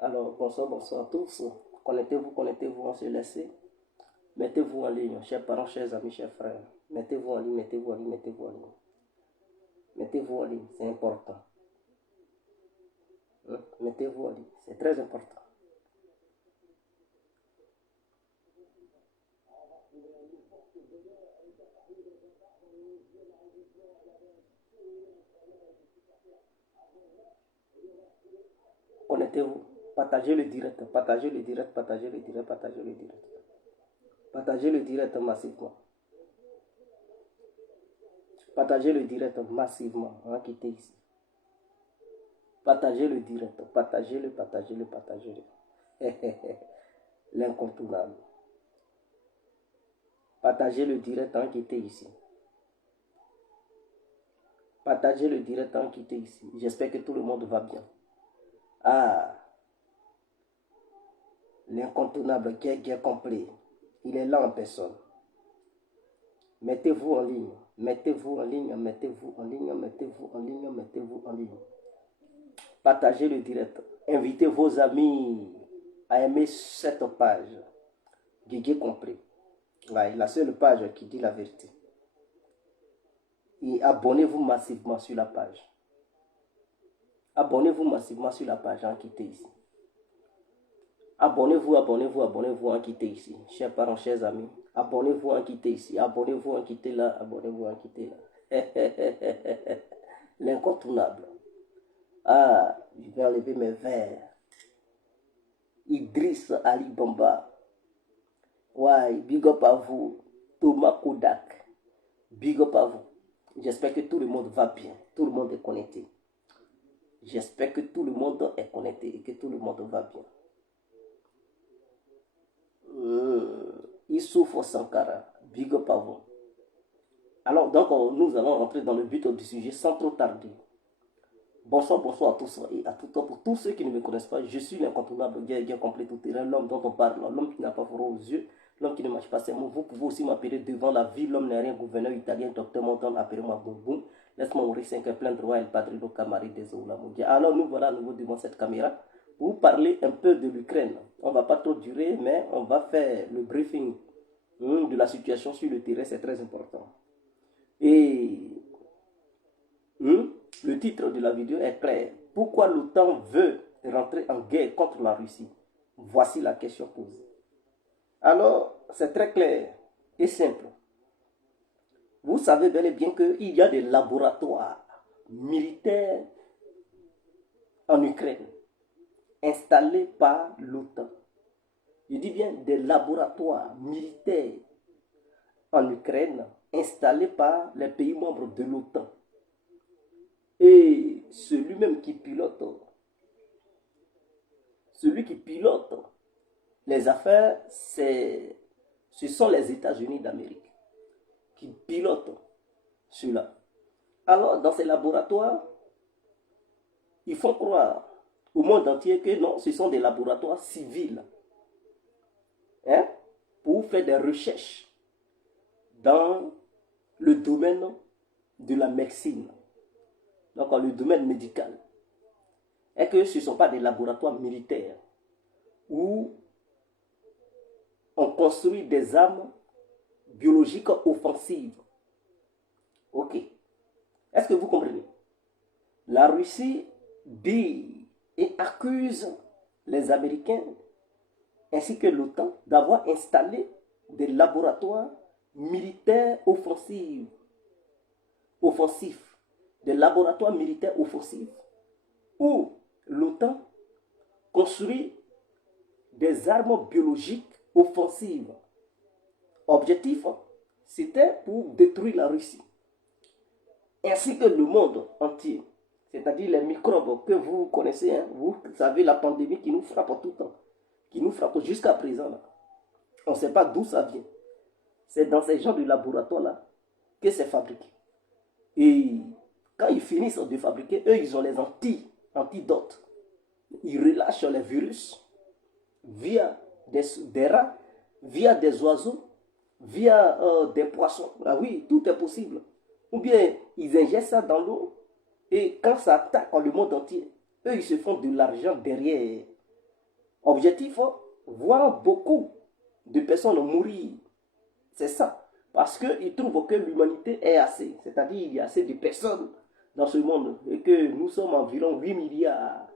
Alors, bonsoir, bonsoir à tous. Connectez-vous, on se laisse. Mettez-vous en ligne, chers parents, chers amis, chers frères. Mettez-vous en ligne, mettez-vous en ligne, mettez-vous en ligne. Mettez-vous en ligne, c'est important. Mettez-vous en ligne, c'est très important. Connectez-vous. Partagez le direct, partagez le direct, partagez le direct, partagez le direct. Partagez le direct massivement. Partagez le direct massivement. On va quitter ici. Partagez le direct. Partagez-le, partagez-le, partagez-le. L'incontournable. Partagez le direct en quitté ici. Partagez le direct en quitté ici. J'espère que tout le monde va bien. Ah, l'incontournable guerre complet. Il est là en personne. Mettez-vous en ligne. Mettez-vous en ligne. Mettez-vous en ligne. Mettez-vous en ligne. Mettez-vous en ligne. Partagez le direct. Invitez vos amis à aimer cette page. Guerre complet. Ouais, la seule page qui dit la vérité. Et abonnez-vous massivement sur la page. Abonnez-vous massivement sur la page en quitté ici. Abonnez-vous, abonnez-vous, abonnez-vous en quitté ici. Chers parents, chers amis, abonnez-vous en quitté ici. Abonnez-vous en quitté là. Abonnez-vous en quitté là. L'incontournable. Ah, je vais enlever mes verres. Idriss Ali Bamba. Ouais, big up à vous. Thomas Kodak. Big up à vous. J'espère que tout le monde va bien. Tout le monde est connecté. J'espère que tout le monde est connecté et que tout le monde va bien. Issoufou Sankara, big up à vous. Alors, donc, nous allons rentrer dans le but du sujet sans trop tarder. Bonsoir, bonsoir à tous et à tout temps. Pour tous ceux qui ne me connaissent pas, je suis l'incontournable guerre complet tout terrain, l'homme dont on parle, l'homme qui n'a pas froid aux yeux, l'homme qui ne marche pas ses mots. Vous pouvez aussi m'appeler devant la vie, l'homme n'est rien, gouverneur italien, docteur Montan, appelez-moi Boum. Laisse-moi mourir 5 heures plein droit, El Padrino Camari des Oulamodia. Alors, nous voilà à nouveau devant cette caméra pour vous parler un peu de l'Ukraine. On ne va pas trop durer, mais on va faire le briefing de la situation sur le terrain, c'est très important. Et le titre de la vidéo est clair. Pourquoi l'OTAN veut rentrer en guerre contre la Russie? Voici la question posée. Alors, c'est très clair et simple. Vous savez bel et bien qu'il y a des laboratoires militaires en Ukraine installés par l'OTAN. Je dis bien des laboratoires militaires en Ukraine installés par les pays membres de l'OTAN. Et celui qui pilote les affaires, ce sont les États-Unis d'Amérique qui pilotent cela. Alors, dans ces laboratoires, ils font croire au monde entier que non, ce sont des laboratoires civils pour faire des recherches dans le domaine de la médecine, donc le domaine médical, et que ce ne sont pas des laboratoires militaires où on construit des armes biologiques offensives. Ok. Est-ce que vous comprenez? La Russie dit et accuse les Américains ainsi que l'OTAN d'avoir installé des laboratoires militaires offensifs. Des laboratoires militaires offensifs où l'OTAN construit des armes biologiques offensives. Objectif, c'était pour détruire la Russie, ainsi que le monde entier. C'est-à-dire les microbes que vous connaissez, vous savez la pandémie qui nous frappe tout le temps, qui nous frappe jusqu'à présent. Là. On ne sait pas d'où ça vient. C'est dans ces genres de laboratoires-là que c'est fabriqué. Et quand ils finissent de fabriquer, eux, ils ont les antidotes. Ils relâchent les virus via des rats, via des oiseaux, via des poissons. Ah oui, tout est possible. Ou bien, ils injectent ça dans l'eau et quand ça attaque le monde entier, eux, ils se font de l'argent derrière Objectif, voir beaucoup de personnes mourir. C'est ça. Parce qu'ils trouvent que l'humanité est assez. C'est-à-dire qu'il y a assez de personnes dans ce monde et que nous sommes environ 8 milliards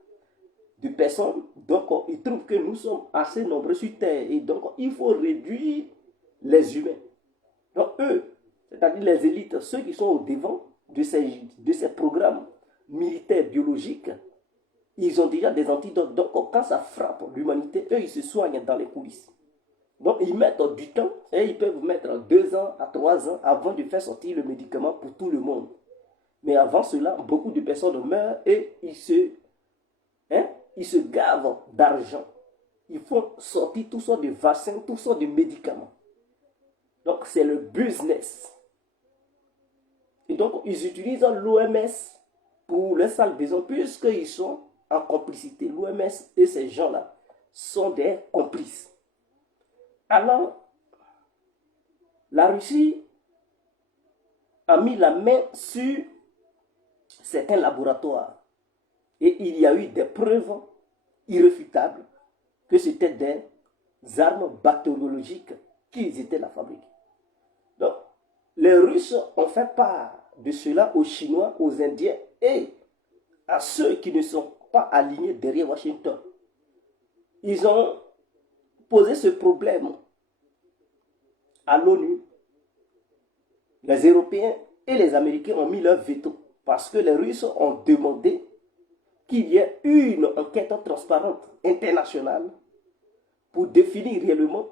de personnes. Donc, ils trouvent que nous sommes assez nombreux sur Terre. Et donc, il faut réduire les humains. Donc, eux, c'est-à-dire les élites, ceux qui sont au devant de ces programmes militaires biologiques, ils ont déjà des antidotes. Donc, quand ça frappe l'humanité, eux, ils se soignent dans les coulisses. Donc, ils mettent du temps et ils peuvent mettre 2 ans à 3 ans avant de faire sortir le médicament pour tout le monde. Mais avant cela, beaucoup de personnes meurent et ils se gavent d'argent. Ils font sortir toutes sortes de vaccins, toutes sortes de médicaments. Donc, c'est le business. Et donc, ils utilisent l'OMS pour leur sale besoin, puisqu'ils sont en complicité. L'OMS et ces gens-là sont des complices. Alors, la Russie a mis la main sur certains laboratoires. Et il y a eu des preuves irréfutables que c'était des armes bactériologiques qu'ils étaient la fabriquer. Donc, les Russes ont fait part de cela aux Chinois, aux Indiens et à ceux qui ne sont pas alignés derrière Washington. Ils ont posé ce problème à l'ONU. Les Européens et les Américains ont mis leur veto parce que les Russes ont demandé qu'il y ait une enquête transparente internationale pour définir réellement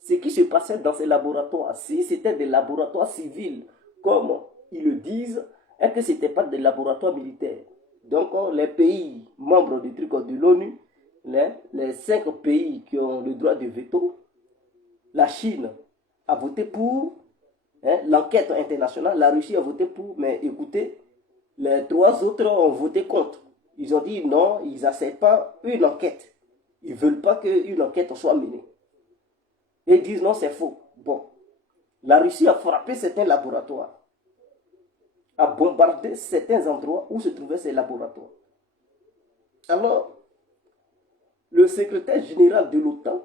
ce qui se passait dans ces laboratoires. Si c'était des laboratoires civils, comme ils le disent, et que ce n'était pas des laboratoires militaires. Donc, les pays membres du truc de l'ONU, les 5 pays qui ont le droit de veto, la Chine a voté pour l'enquête internationale, la Russie a voté pour, mais écoutez, les 3 autres ont voté contre. Ils ont dit non, ils n'acceptent pas une enquête. Ils ne veulent pas qu'une enquête soit menée. Et ils disent non, c'est faux. Bon, la Russie a frappé certains laboratoires, a bombardé certains endroits où se trouvaient ces laboratoires. Alors, le secrétaire général de l'OTAN,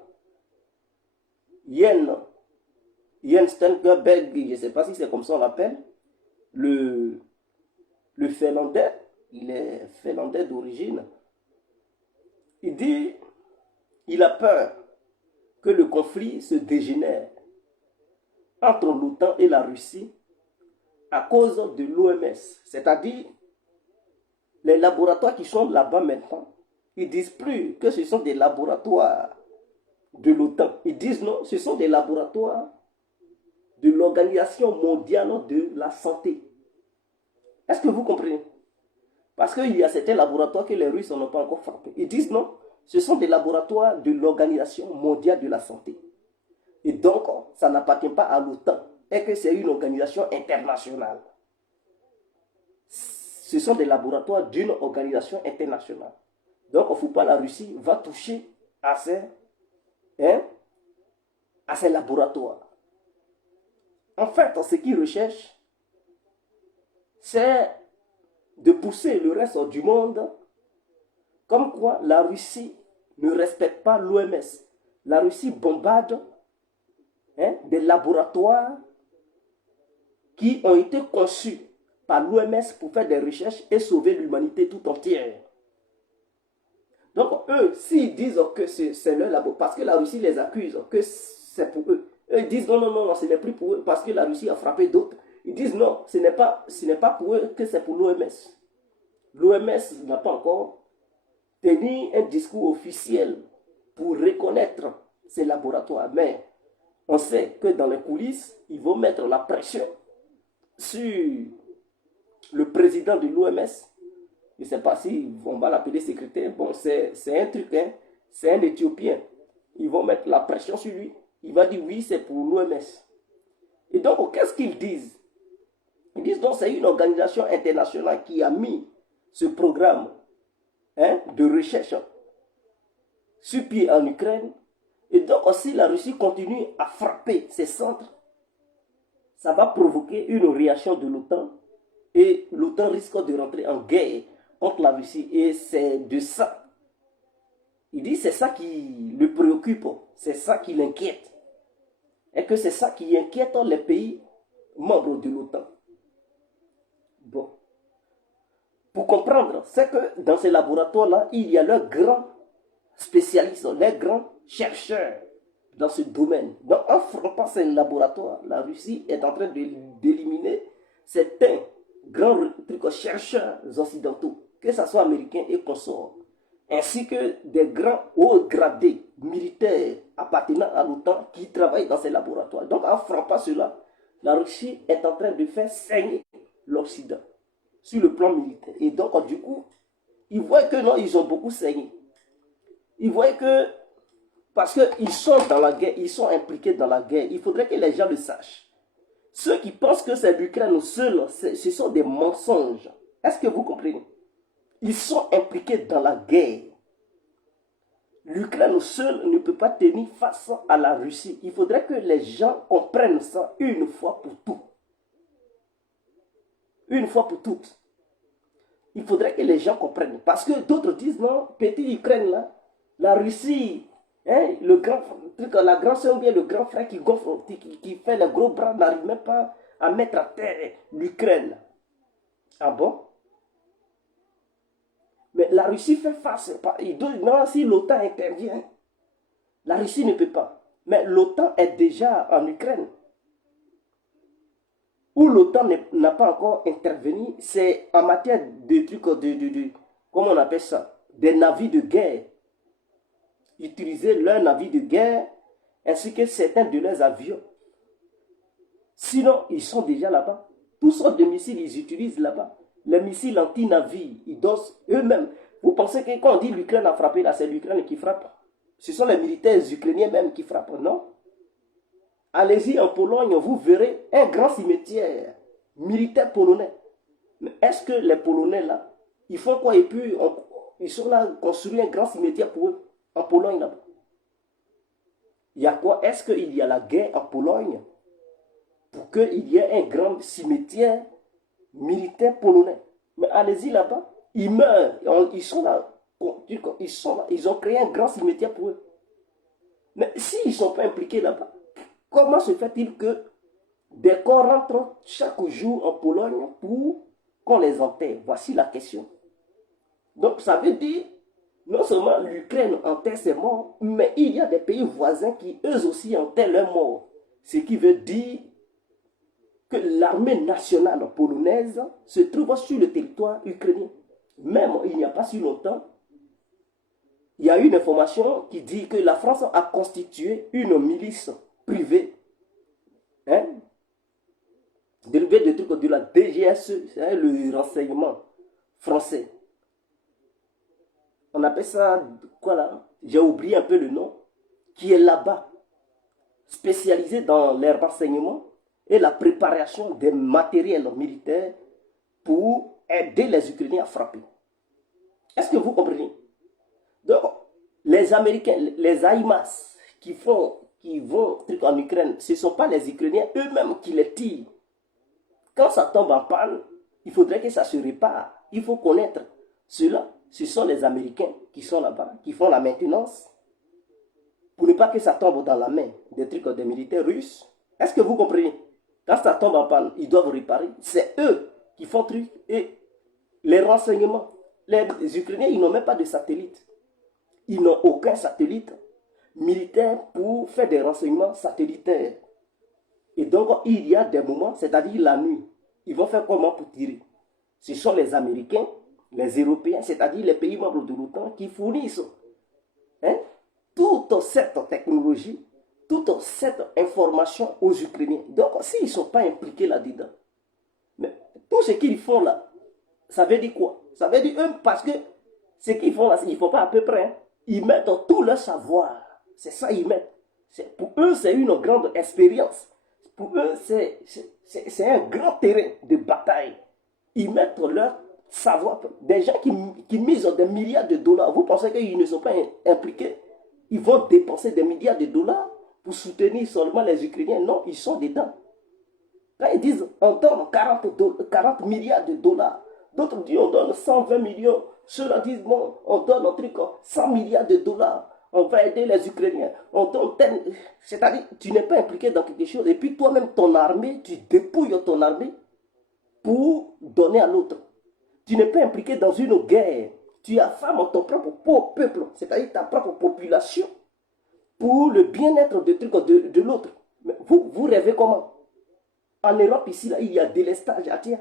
Jens Stoltenberg, je ne sais pas si c'est comme ça on l'appelle, le Finlandais, il est Finlandais d'origine, il dit, il a peur que le conflit se dégénère entre l'OTAN et la Russie à cause de l'OMS. C'est-à-dire, les laboratoires qui sont là-bas maintenant, ils disent plus que ce sont des laboratoires de l'OTAN. Ils disent non, ce sont des laboratoires de l'Organisation mondiale de la santé. Est-ce que vous comprenez? Parce qu'il y a certains laboratoires que les Russes n'ont pas encore frappés. Ils disent non, ce sont des laboratoires de l'Organisation mondiale de la santé. Et donc, ça n'appartient pas à l'OTAN et que c'est une organisation internationale. Ce sont des laboratoires d'une organisation internationale. Donc, il ne faut pas la Russie va toucher à ces laboratoires. En fait, ce qu'ils recherchent, c'est de pousser le reste du monde comme quoi la Russie ne respecte pas l'OMS. La Russie bombarde des laboratoires qui ont été conçus par l'OMS pour faire des recherches et sauver l'humanité tout entière. Donc, eux, s'ils disent que c'est leur laboratoire, parce que la Russie les accuse que c'est pour eux, ils disent non, non, non, non, ce n'est plus pour eux, parce que la Russie a frappé d'autres. Ils disent non, ce n'est pas pour eux que c'est pour l'OMS. L'OMS n'a pas encore tenu un discours officiel pour reconnaître ces laboratoires. Mais on sait que dans les coulisses, ils vont mettre la pression sur le président de l'OMS. Je ne sais pas si on va l'appeler secrétaire. Bon, c'est un truc, c'est un Éthiopien. Ils vont mettre la pression sur lui. Il va dire oui, c'est pour l'OMS. Et donc, qu'est-ce qu'ils disent? Ils disent donc c'est une organisation internationale qui a mis ce programme de recherche sur pied en Ukraine. Et donc, si la Russie continue à frapper ces centres, ça va provoquer une réaction de l'OTAN. Et l'OTAN risque de rentrer en guerre contre la Russie. Et c'est de ça Il dit c'est ça qui le préoccupe, c'est ça qui l'inquiète. Et que c'est ça qui inquiète les pays membres de l'OTAN. Bon. Pour comprendre, c'est que dans ces laboratoires-là, il y a leurs grands spécialistes, les grands chercheurs dans ce domaine. Donc, en frappant ces laboratoires, la Russie est en train d'éliminer certains grands chercheurs occidentaux, que ce soit américains et consorts, ainsi que des grands hauts gradés militaires appartenant à l'OTAN qui travaillent dans ces laboratoires. Donc, en frappant cela, la Russie est en train de faire saigner l'Occident sur le plan militaire. Et donc, du coup, ils voient que non, ils ont beaucoup saigné. Ils voient que, parce qu'ils sont dans la guerre, ils sont impliqués dans la guerre, il faudrait que les gens le sachent. Ceux qui pensent que c'est l'Ukraine seul, ce sont des mensonges. Est-ce que vous comprenez? Ils sont impliqués dans la guerre. L'Ukraine seule ne peut pas tenir face à la Russie. Il faudrait que les gens comprennent ça une fois pour toutes. Une fois pour toutes. Il faudrait que les gens comprennent. Parce que d'autres disent non, petit Ukraine là, la Russie, hein, la grande sœur ou bien le grand frère qui gonfle, qui fait les gros bras, n'arrive même pas à mettre à terre l'Ukraine. Ah bon? Mais la Russie fait face. Non, si l'OTAN intervient, la Russie ne peut pas. Mais l'OTAN est déjà en Ukraine. Où l'OTAN n'a pas encore intervenu, c'est en matière de trucs, comment on appelle ça? Des navires de guerre. Utiliser leurs navires de guerre ainsi que certains de leurs avions. Sinon, ils sont déjà là-bas. Toutes sortes de missiles, ils utilisent là-bas. Les missiles anti-navires, ils dosent eux-mêmes. Vous pensez que quand on dit l'Ukraine a frappé, là, c'est l'Ukraine qui frappe? Ce sont les militaires ukrainiens même qui frappent, non? Allez-y en Pologne, vous verrez un grand cimetière militaire polonais. Mais est-ce que les Polonais, là, ils font quoi? Et puis, ils sont là, construire un grand cimetière pour eux, en Pologne, là-bas. Il y a quoi? Est-ce qu'il y a la guerre en Pologne pour qu'il y ait un grand cimetière militaire polonais? Mais allez-y là-bas, ils meurent, ils sont là, ils ont créé un grand cimetière pour eux. Mais s'ils ne sont pas impliqués là-bas, comment se fait-il que des corps rentrent chaque jour en Pologne pour qu'on les enterre? Voici la question. Donc ça veut dire, non seulement l'Ukraine enterre ses morts, mais il y a des pays voisins qui eux aussi enterrent leurs morts. Ce qui veut dire que l'armée nationale polonaise se trouve sur le territoire ukrainien. Même il n'y a pas si longtemps, il y a une information qui dit que la France a constitué une milice privée, hein, dérivée de trucs de la DGSE, hein, le renseignement français. On appelle ça quoi là? J'ai oublié un peu le nom, qui est là-bas, spécialisé dans les renseignements et la préparation des matériels militaires pour aider les Ukrainiens à frapper. Est-ce que vous comprenez? Donc, les Américains, les HIMARS qui vont en Ukraine, ce ne sont pas les Ukrainiens eux-mêmes qui les tirent. Quand ça tombe en panne, il faudrait que ça se répare. Il faut connaître cela. Ce sont les Américains qui sont là-bas, qui font la maintenance, pour ne pas que ça tombe dans la main des trucs des militaires russes. Est-ce que vous comprenez? Quand ça tombe en panne, ils doivent réparer. C'est eux qui font truc. Et les renseignements, les Ukrainiens, ils n'ont même pas de satellite. Ils n'ont aucun satellite militaire pour faire des renseignements satellitaires. Et donc, il y a des moments, c'est-à-dire la nuit, ils vont faire comment pour tirer? Ce sont les Américains, les Européens, c'est-à-dire les pays membres de l'OTAN qui fournissent, hein, toute cette technologie, toute cette information aux Ukrainiens. Donc, s'ils ne sont pas impliqués là-dedans, mais tout ce qu'ils font là, ça veut dire quoi? Ça veut dire eux, parce que ce qu'ils font là, ils ne font pas à peu près. Hein. Ils mettent tout leur savoir. C'est ça qu'ils mettent. Pour eux, c'est une grande expérience. Pour eux, c'est un grand terrain de bataille. Ils mettent leur savoir. Des gens qui misent des milliards de dollars. Vous pensez qu'ils ne sont pas impliqués? Ils vont dépenser des milliards de dollars pour soutenir seulement les Ukrainiens. Non, ils sont dedans. Quand ils disent on donne 40 milliards de dollars D'autres disent on donne 120 millions. Ceux-là disent bon, on donne un truc, 100 milliards de dollars. On va aider les Ukrainiens. On donne tel... C'est-à-dire, tu n'es pas impliqué dans quelque chose. Et puis toi-même, ton armée, tu dépouilles ton armée pour donner à l'autre. Tu n'es pas impliqué dans une guerre. Tu affames ton propre peuple, c'est-à-dire ta propre population, pour le bien-être de l'autre. Vous rêvez comment? En Europe, ici, là, il y a délestage à terre.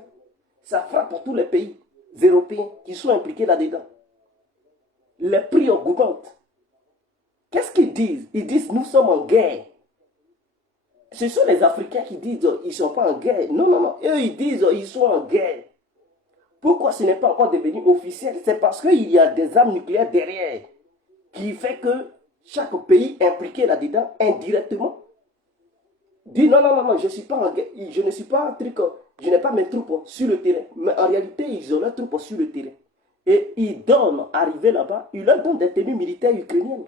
Ça frappe pour tous les pays européens qui sont impliqués là-dedans. Les prix augmentent. Qu'est-ce qu'ils disent? Ils disent nous sommes en guerre. Ce sont les Africains qui disent ils ne sont pas en guerre. Non, non, non. Eux, ils disent ils sont en guerre. Pourquoi ce n'est pas encore devenu officiel? C'est parce qu'il y a des armes nucléaires derrière. Qui fait que chaque pays impliqué là-dedans, indirectement, dit non, non, non, non, je ne suis pas en guerre. Je ne suis pas un truc. Je n'ai pas mes troupes sur le terrain. Mais en réalité, ils ont leurs troupes sur le terrain. Et ils donnent, arrivés là-bas, ils leur donnent des tenues militaires ukrainiennes.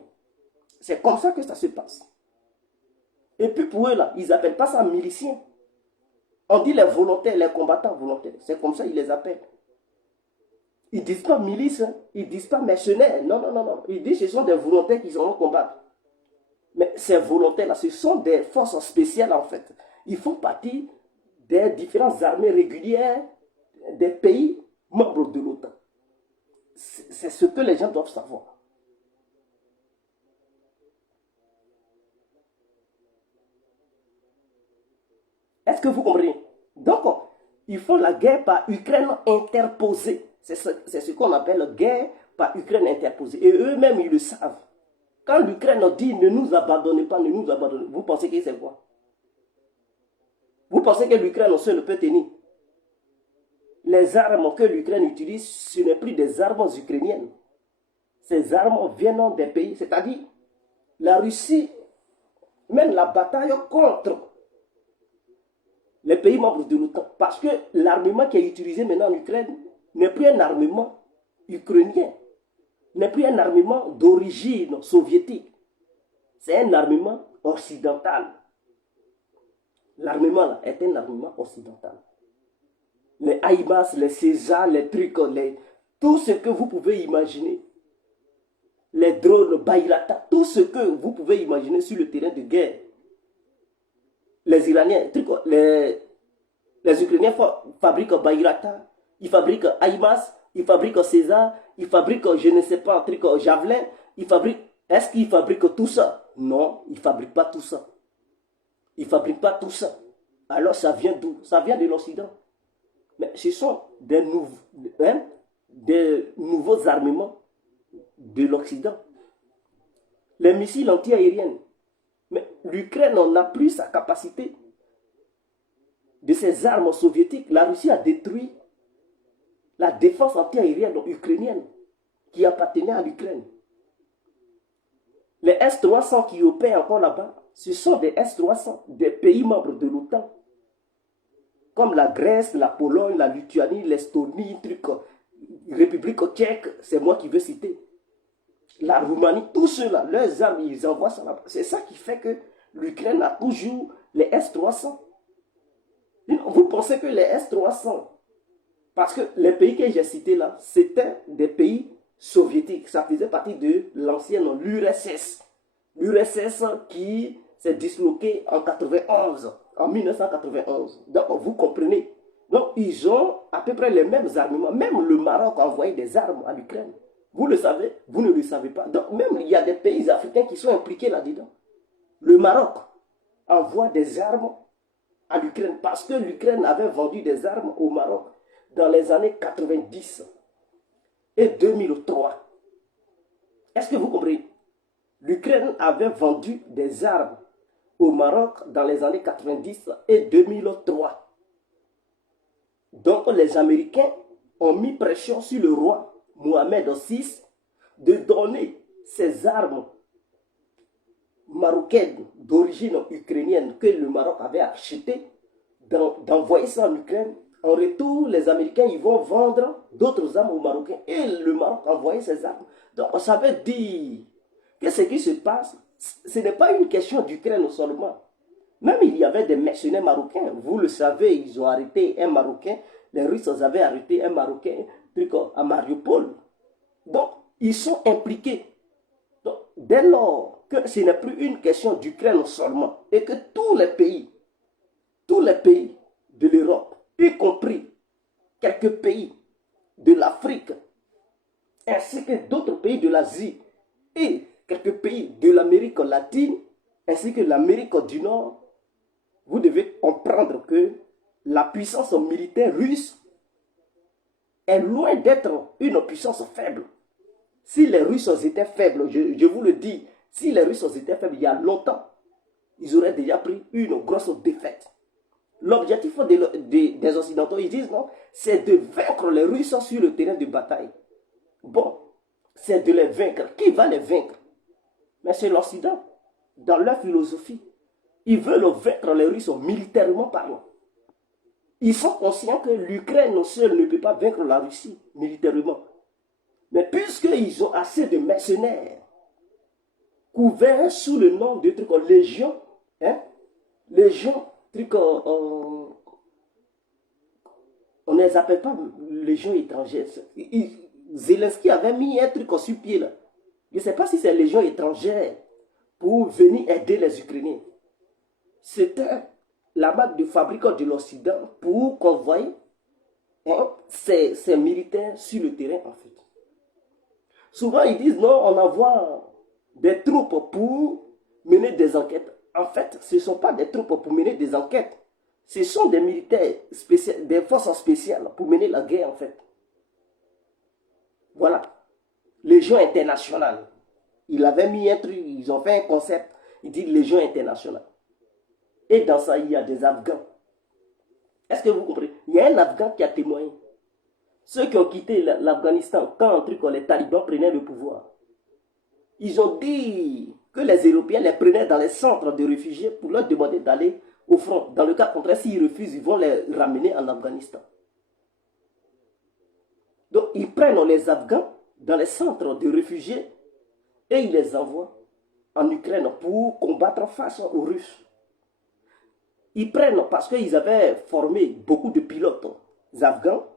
C'est comme ça que ça se passe. Et puis pour eux, là, ils n'appellent pas ça miliciens. On dit les volontaires, les combattants volontaires. C'est comme ça qu'ils les appellent. Ils ne disent pas milice, hein. Ils ne disent pas mercenaires. Non, non, non, non. Ils disent que ce sont des volontaires qui vont combattre. Mais ces volontaires-là, ce sont des forces spéciales en fait. Ils font partie des différentes armées régulières des pays membres de l'OTAN. C'est ce que les gens doivent savoir. Est-ce que vous comprenez? Donc, ils font la guerre par Ukraine interposée. C'est ce qu'on appelle guerre par Ukraine interposée. Et eux-mêmes, ils le savent. Quand l'Ukraine dit ne nous abandonnez pas, ne nous abandonnez pas, vous pensez que c'est quoi? Vous pensez que l'Ukraine seule peut tenir? Les armes que l'Ukraine utilise, ce n'est plus des armes ukrainiennes. Ces armes viennent des pays, c'est-à-dire la Russie mène la bataille contre les pays membres de l'OTAN. Parce que l'armement qui est utilisé maintenant en Ukraine n'est plus un armement ukrainien, n'est plus un armement d'origine soviétique. C'est un armement occidental. L'armement là est un armement occidental. Les HIMARS, les César, les trucs, tout ce que vous pouvez imaginer. Les drones, Bayraktar, tout ce que vous pouvez imaginer sur le terrain de guerre. Les Iraniens, les Ukrainiens fabriquent Bayraktar, ils fabriquent HIMARS, ils fabriquent César, ils fabriquent, je ne sais pas, un truc Javelin, ils fabriquent. Est-ce qu'ils fabriquent tout ça? Non, ils ne fabriquent pas tout ça. Ils ne fabriquent pas tout ça. Alors ça vient d'où? Ça vient de l'Occident. Mais ce sont des nouveaux armements de l'Occident. Les missiles anti-aériens. Mais l'Ukraine n'a plus sa capacité de ces armes soviétiques. La Russie a détruit la défense anti-aérienne ukrainienne qui appartenait à l'Ukraine. Les S-300 qui opèrent encore là-bas, ce sont des S-300 des pays membres de l'OTAN. Comme la Grèce, la Pologne, la Lituanie, l'Estonie, République tchèque, c'est moi qui veux citer. La Roumanie, tous ceux-là, leurs armes, ils envoient ça là-bas. C'est ça qui fait que l'Ukraine a toujours les S-300. Vous pensez que les S-300, parce que les pays que j'ai cités là, c'était des pays soviétiques. Ça faisait partie de l'ancienne l'URSS. L'URSS qui s'est disloquée en 91, en 1991. Donc vous comprenez. Donc ils ont à peu près les mêmes armements. Même le Maroc a envoyé des armes à l'Ukraine. Vous le savez, vous ne le savez pas. Donc même il y a des pays africains qui sont impliqués là-dedans. Le Maroc envoie des armes à l'Ukraine parce que l'Ukraine avait vendu des armes au Maroc dans les années 90 et 2003. Est-ce que vous comprenez? L'Ukraine avait vendu des armes au Maroc dans les années 90 et 2003. Donc les Américains ont mis pression sur le roi Mohamed VI de donner ces armes marocaines d'origine ukrainienne que le Maroc avait achetées, d'envoyer ça en Ukraine. En retour, les Américains ils vont vendre d'autres armes aux Marocains et le Maroc a envoyé ces armes. Donc ça veut dire que ce qui se passe, ce n'est pas une question d'Ukraine seulement. Même il y avait des mercenaires marocains, vous le savez, ils ont arrêté un Marocain les Russes avaient arrêté un Marocain à Mariupol. Donc, ils sont impliqués. Donc, dès lors que ce n'est plus une question d'Ukraine seulement, et que tous les pays de l'Europe, y compris quelques pays de l'Afrique, ainsi que d'autres pays de l'Asie, et quelques pays de l'Amérique latine, ainsi que l'Amérique du Nord, vous devez comprendre que la puissance militaire russe est loin d'être une puissance faible. Si les Russes étaient faibles, je vous le dis, si les Russes étaient faibles il y a longtemps, ils auraient déjà pris une grosse défaite. L'objectif des Occidentaux, ils disent non, c'est de vaincre les Russes sur le terrain de bataille. Bon, c'est de les vaincre. Qui va les vaincre? Mais c'est l'Occident. Dans leur philosophie, ils veulent vaincre les Russes militairement parlant. Ils sont conscients que l'Ukraine seule ne peut pas vaincre la Russie militairement. Mais puisqu'ils ont assez de mercenaires couverts sous le nom de trucs légion, légion, on ne les appelle pas légion étrangère. Zelensky avait mis un truc sur pied là. Je ne sais pas si c'est légion étrangère pour venir aider les Ukrainiens. C'était la marque de fabricant de l'Occident pour convoyer ces militaires sur le terrain en fait. Souvent ils disent non, on envoie des troupes pour mener des enquêtes. En fait, ce ne sont pas des troupes pour mener des enquêtes. Ce sont des militaires spéciaux, des forces spéciales pour mener la guerre en fait. Voilà. Légion internationale. Il avait mis un truc, ils ont fait un concept, il dit Légion internationale. Et dans ça, il y a des Afghans. Est-ce que vous comprenez? Il y a un Afghan qui a témoigné. Ceux qui ont quitté l'Afghanistan, quand les talibans prenaient le pouvoir, ils ont dit que les Européens les prenaient dans les centres de réfugiés pour leur demander d'aller au front. Dans le cas contraire, s'ils refusent, ils vont les ramener en Afghanistan. Donc, ils prennent les Afghans dans les centres de réfugiés et ils les envoient en Ukraine pour combattre face aux Russes. Ils prennent parce qu'ils avaient formé beaucoup de pilotes afghans.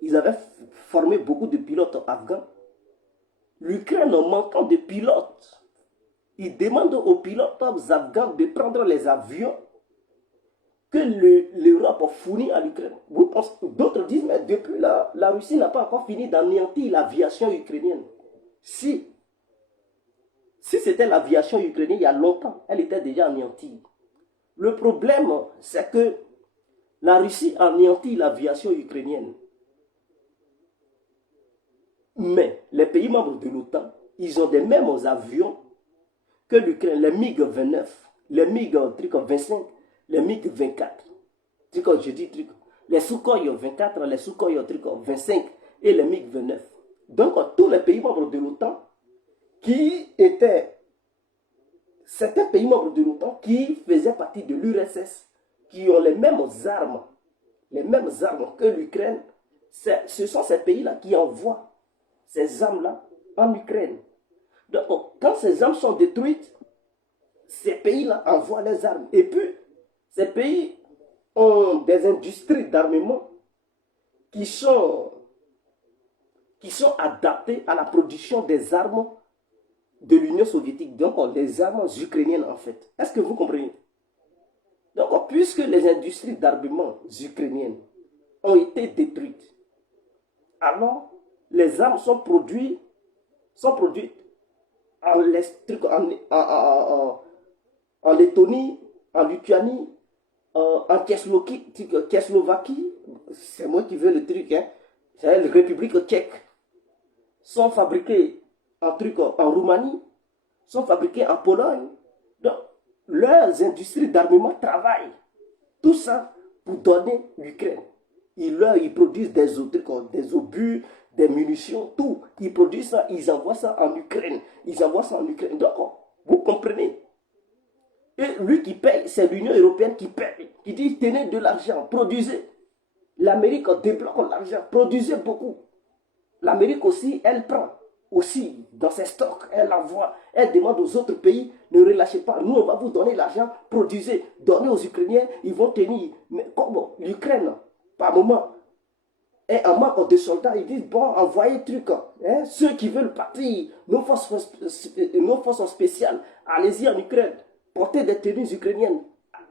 Ils avaient formé beaucoup de pilotes afghans. L'Ukraine manquant de pilotes, ils demandent aux pilotes afghans de prendre les avions que l'Europe fournit à l'Ukraine. D'autres disent, mais depuis là, la Russie n'a pas encore fini d'anéantir l'aviation ukrainienne. Si c'était l'aviation ukrainienne il y a longtemps, elle était déjà anéantie. Le problème, c'est que la Russie anéantit l'aviation ukrainienne. Mais les pays membres de l'OTAN, ils ont des mêmes avions que l'Ukraine, les MiG-29, les MiG-25, les MiG-24. Je dis les Sukhoi 24, les Sukhoi 25 et les MiG-29. Donc, tous les pays membres de l'OTAN certains pays membres de l'OTAN qui faisaient partie de l'URSS, qui ont les mêmes armes que l'Ukraine, ce sont ces pays-là qui envoient ces armes-là en Ukraine. Donc, quand ces armes sont détruites, ces pays-là envoient les armes. Et puis, ces pays ont des industries d'armement qui sont adaptées à la production des armes de l'Union soviétique, donc les armes ukrainiennes en fait. Est-ce que vous comprenez? Donc, puisque les industries d'armement ukrainiennes ont été détruites, alors les armes sont produites en Lettonie, en Lituanie, en Tchécoslovaquie, c'est moi qui veux le truc, c'est la République tchèque, sont fabriqués en Roumanie, sont fabriqués en Pologne. Donc, leurs industries d'armement travaillent. Tout ça pour donner l'Ukraine. Ils produisent des obus, des munitions, tout. Ils produisent ça, ils envoient ça en Ukraine. Donc, vous comprenez. Et lui qui paye, c'est l'Union européenne qui paye. Qui dit, tenez de l'argent, produisez. L'Amérique débloque l'argent, produisez beaucoup. L'Amérique aussi, elle prend. Aussi, dans ses stocks, elle envoie, elle demande aux autres pays, ne relâchez pas, nous on va vous donner l'argent, produisez, donnez aux Ukrainiens, ils vont tenir. Mais comment l'Ukraine, par moment, et en manque de soldats, ils disent, bon, envoyez truc, hein, ceux qui veulent partir, nos forces spéciales, allez-y en Ukraine, portez des tenues ukrainiennes,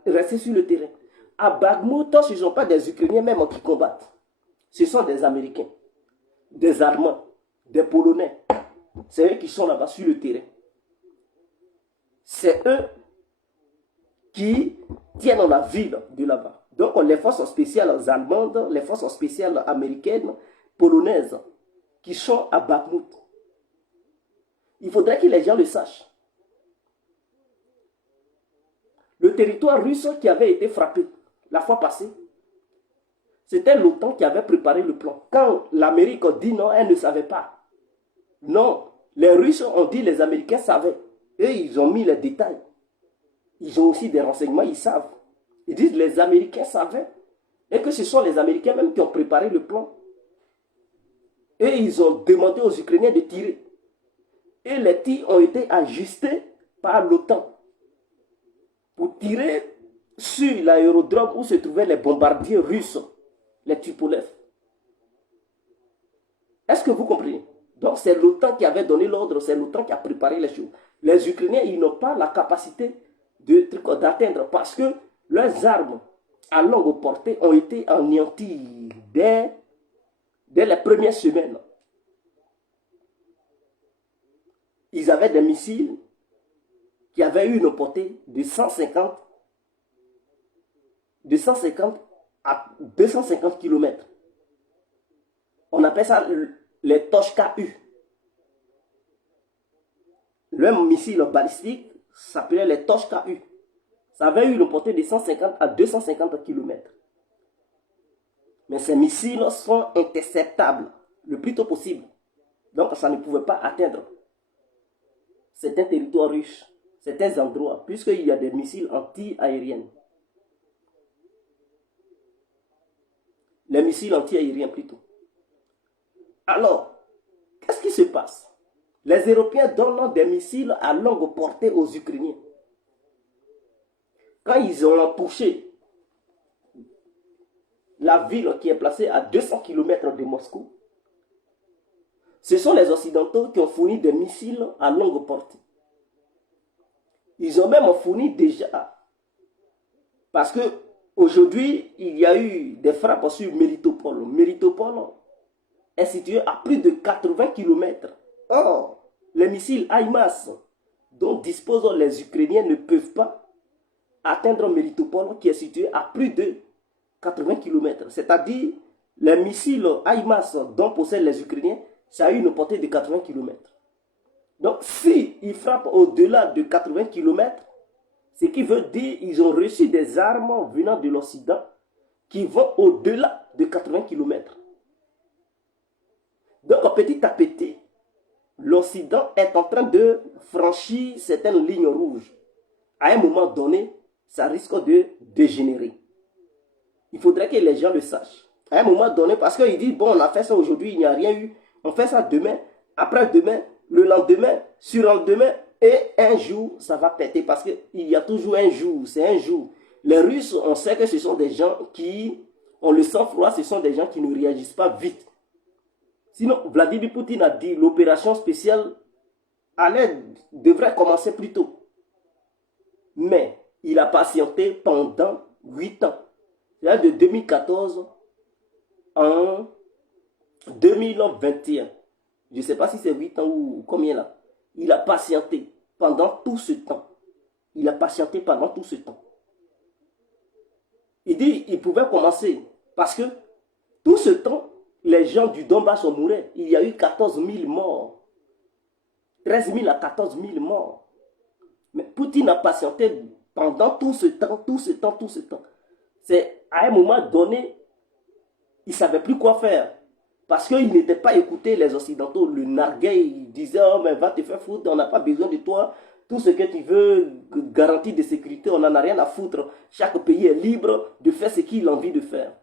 restez sur le terrain. À Bakhmut, ce ne sont pas des Ukrainiens même qui combattent, ce sont des Américains, des Allemands, des Polonais, c'est eux qui sont là-bas sur le terrain. C'est eux qui tiennent la ville de là-bas. Donc les forces spéciales allemandes, les forces spéciales américaines, polonaises, qui sont à Bakhmut. Il faudrait que les gens le sachent. Le territoire russe qui avait été frappé la fois passée, c'était l'OTAN qui avait préparé le plan. Quand l'Amérique dit non, elle ne savait pas. Non, les Russes ont dit les Américains savaient. Et ils ont mis les détails. Ils ont aussi des renseignements, ils savent. Ils disent les Américains savaient. Et que ce sont les Américains même qui ont préparé le plan. Et ils ont demandé aux Ukrainiens de tirer. Et les tirs ont été ajustés par l'OTAN pour tirer sur l'aérodrome où se trouvaient les bombardiers russes, les Tupolev. Est-ce que vous comprenez? Donc c'est l'OTAN qui avait donné l'ordre, c'est l'OTAN qui a préparé les choses. Les Ukrainiens, ils n'ont pas la capacité d'atteindre parce que leurs armes à longue portée ont été anéanties dès les premières semaines. Ils avaient des missiles qui avaient eu une portée de 150 à 250 km. On appelle ça les Toshka-U. Le missile balistique s'appelait les Toshka-U. Ça avait eu une portée de 150 à 250 km. Mais ces missiles sont interceptables le plus tôt possible. Donc ça ne pouvait pas atteindre certains territoires russe, certains endroits, puisqu'il y a des missiles anti-aériens. Les missiles anti-aériens plutôt. Alors, qu'est-ce qui se passe? Les Européens donnent des missiles à longue portée aux Ukrainiens. Quand ils ont touché la ville qui est placée à 200 km de Moscou, ce sont les Occidentaux qui ont fourni des missiles à longue portée. Ils ont même fourni déjà, parce que aujourd'hui, il y a eu des frappes sur Melitopol. Melitopol est situé à plus de 80 km. Or, les missiles HIMARS dont disposent les Ukrainiens ne peuvent pas atteindre Melitopol qui est situé à plus de 80 km. C'est-à-dire, les missiles HIMARS dont possèdent les Ukrainiens, ça a une portée de 80 km. Donc, s'ils frappent au-delà de 80 km, ce qui veut dire qu'ils ont reçu des armes venant de l'Occident qui vont au-delà de 80 km. Donc, petit à petit, l'Occident est en train de franchir certaines lignes rouges. À un moment donné, ça risque de dégénérer. Il faudrait que les gens le sachent. À un moment donné, parce qu'ils disent, bon, on a fait ça aujourd'hui, il n'y a rien eu. On fait ça demain, après-demain, le lendemain, surlendemain, et un jour, ça va péter. Parce qu'il y a toujours un jour, c'est un jour. Les Russes, on sait que ce sont des gens qui ont le sang-froid, ce sont des gens qui ne réagissent pas vite. Sinon, Vladimir Poutine a dit l'opération spéciale devrait commencer plus tôt. Mais il a patienté pendant 8 ans. C'est-à-dire de 2014 en 2021. Je ne sais pas si c'est 8 ans ou combien là. Il a patienté pendant tout ce temps. Il a patienté pendant tout ce temps. Il dit qu'il pouvait commencer parce que tout ce temps, les gens du Donbass ont mouru. Il y a eu 14 000 morts. 13 000 à 14 000 morts. Mais Poutine a patienté pendant tout ce temps. C'est à un moment donné, il ne savait plus quoi faire. Parce qu'il n'était pas écouté les Occidentaux. Le narguet, il disait, oh mais va te faire foutre, on n'a pas besoin de toi. Tout ce que tu veux, garantie de sécurité, on n'en a rien à foutre. Chaque pays est libre de faire ce qu'il a envie de faire.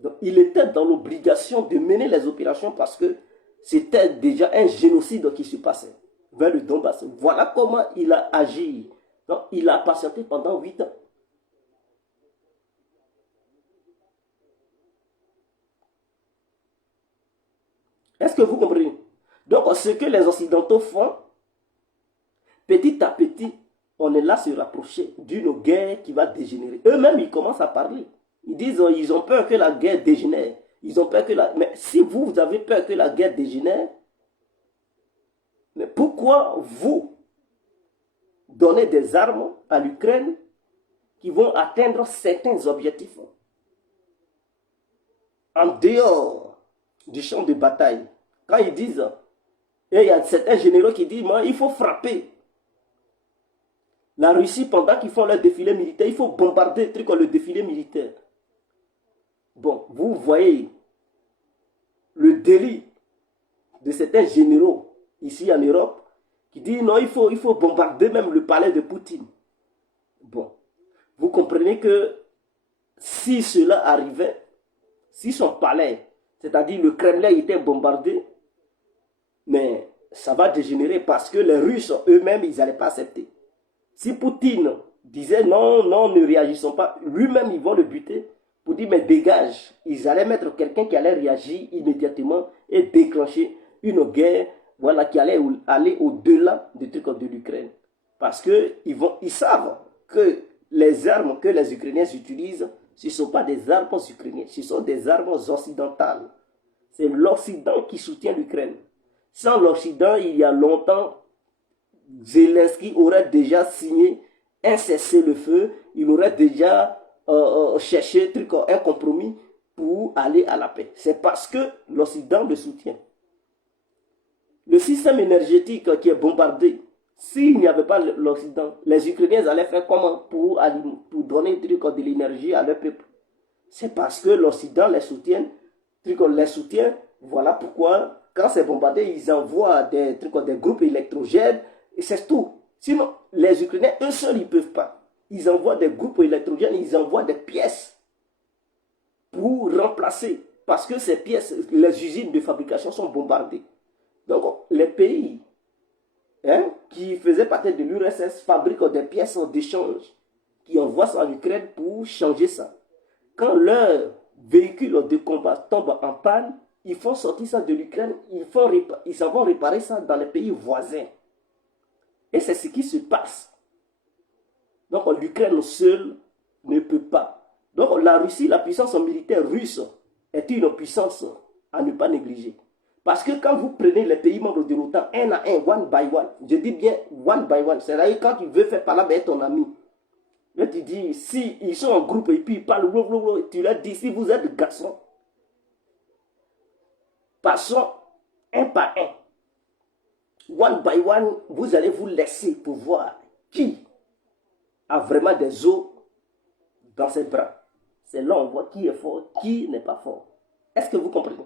Donc, il était dans l'obligation de mener les opérations parce que c'était déjà un génocide qui se passait vers le Donbass. Voilà comment il a agi. Donc, il a patienté pendant 8 ans. Est-ce que vous comprenez? Donc, ce que les Occidentaux font, petit à petit, on est là à se rapprocher d'une guerre qui va dégénérer. Eux-mêmes, ils commencent à parler. Ils disent, ils ont peur que la guerre dégénère. Ils ont peur que la... Mais si vous, vous avez peur que la guerre dégénère, mais pourquoi vous donnez des armes à l'Ukraine qui vont atteindre certains objectifs en dehors du champ de bataille? Quand ils disent, et il y a certains généraux qui disent, il faut frapper la Russie pendant qu'ils font leur défilé militaire, il faut bombarder le truc comme le défilé militaire. Bon, vous voyez le délit de certains généraux ici en Europe qui disent non, il faut bombarder même le palais de Poutine. Bon, vous comprenez que si cela arrivait, si son palais, c'est-à-dire le Kremlin était bombardé, mais ça va dégénérer parce que les Russes eux-mêmes, ils n'allaient pas accepter. Si Poutine disait non, non, ne réagissons pas, lui-même, ils vont le buter pour dire mais dégage. Ils allaient mettre quelqu'un qui allait réagir immédiatement et déclencher une guerre, voilà, qui allait aller au-delà du truc de l'Ukraine. Parce qu'ils savent que les armes que les Ukrainiens utilisent, ce ne sont pas des armes ukrainiennes, ce sont des armes occidentales. C'est l'Occident qui soutient l'Ukraine. Sans l'Occident, il y a longtemps, Zelensky aurait déjà signé un cessez-le-feu, il aurait déjà cherché un compromis pour aller à la paix. C'est parce que l'Occident le soutient. Le système énergétique qui est bombardé, s'il n'y avait pas l'Occident, les Ukrainiens allaient faire comment pour donner de l'énergie à leur peuple? C'est parce que l'Occident les soutient, voilà pourquoi quand c'est bombardé, ils envoient des groupes électrogènes, et c'est tout. Sinon, les Ukrainiens, eux seuls, ils ne peuvent pas. Ils envoient des groupes électrogènes, ils envoient des pièces pour remplacer. Parce que ces pièces, les usines de fabrication sont bombardées. Donc, les pays qui faisaient partie de l'URSS fabriquent des pièces d'échange qui envoient ça en Ukraine pour changer ça. Quand leur véhicule de combat tombe en panne, ils font sortir ça de l'Ukraine, ils s'en vont réparer ça dans les pays voisins. Et c'est ce qui se passe. Donc l'Ukraine seule ne peut pas. Donc la Russie, la puissance militaire russe, est une puissance à ne pas négliger. Parce que quand vous prenez les pays membres de l'OTAN, un à un, one by one, je dis bien one by one, c'est-à-dire quand tu veux faire parler avec ton ami, là tu dis, si ils sont en groupe et puis ils parlent, tu leur dis, si vous êtes garçons, passons un par un. One by one, vous allez vous laisser pour voir qui a vraiment des os dans ses bras. C'est là on voit qui est fort, qui n'est pas fort. Est-ce que vous comprenez?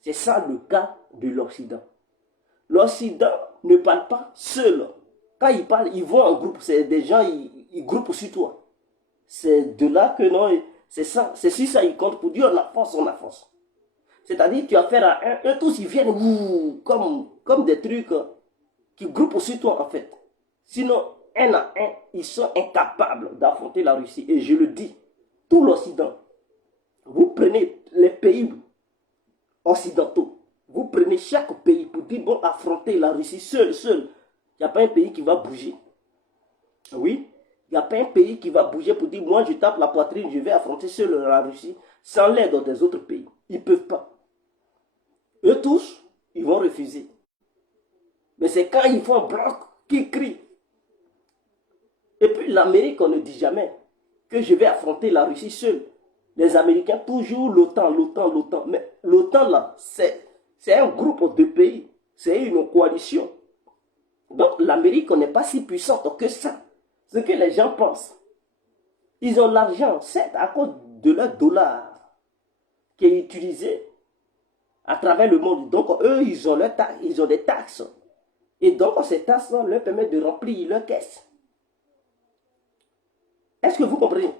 C'est ça le cas de l'Occident. L'Occident ne parle pas seul. Quand ils parlent, ils vont en groupe. C'est des gens, ils groupent sur toi. C'est de là que non, c'est ça. C'est si ça, ils comptent pour dire on a force, on a force. C'est-à-dire tu as affaire à un, eux tous ils viennent comme des trucs qui groupent sur toi en fait. Sinon, un à un, ils sont incapables d'affronter la Russie. Et je le dis, tout l'Occident, vous prenez les pays occidentaux, vous prenez chaque pays pour dire, bon, affronter la Russie seul. Il n'y a pas un pays qui va bouger. Oui, il n'y a pas un pays qui va bouger pour dire, moi je tape la poitrine, je vais affronter seul la Russie, sans l'aide des autres pays. Ils ne peuvent pas. Eux tous, ils vont refuser. Mais c'est quand ils font un bloc qu'ils crient. Et puis l'Amérique, on ne dit jamais que je vais affronter la Russie seul. Les Américains, toujours l'OTAN. Mais l'OTAN, là, c'est un groupe de pays. C'est une coalition. Donc l'Amérique n'est pas si puissante que ça. Ce que les gens pensent. Ils ont l'argent, certes, à cause de leur dollar qui est utilisé à travers le monde. Donc eux, ils ont des taxes. Et donc ces taxes leur permettent de remplir leur caisse. Est-ce que vous comprenez?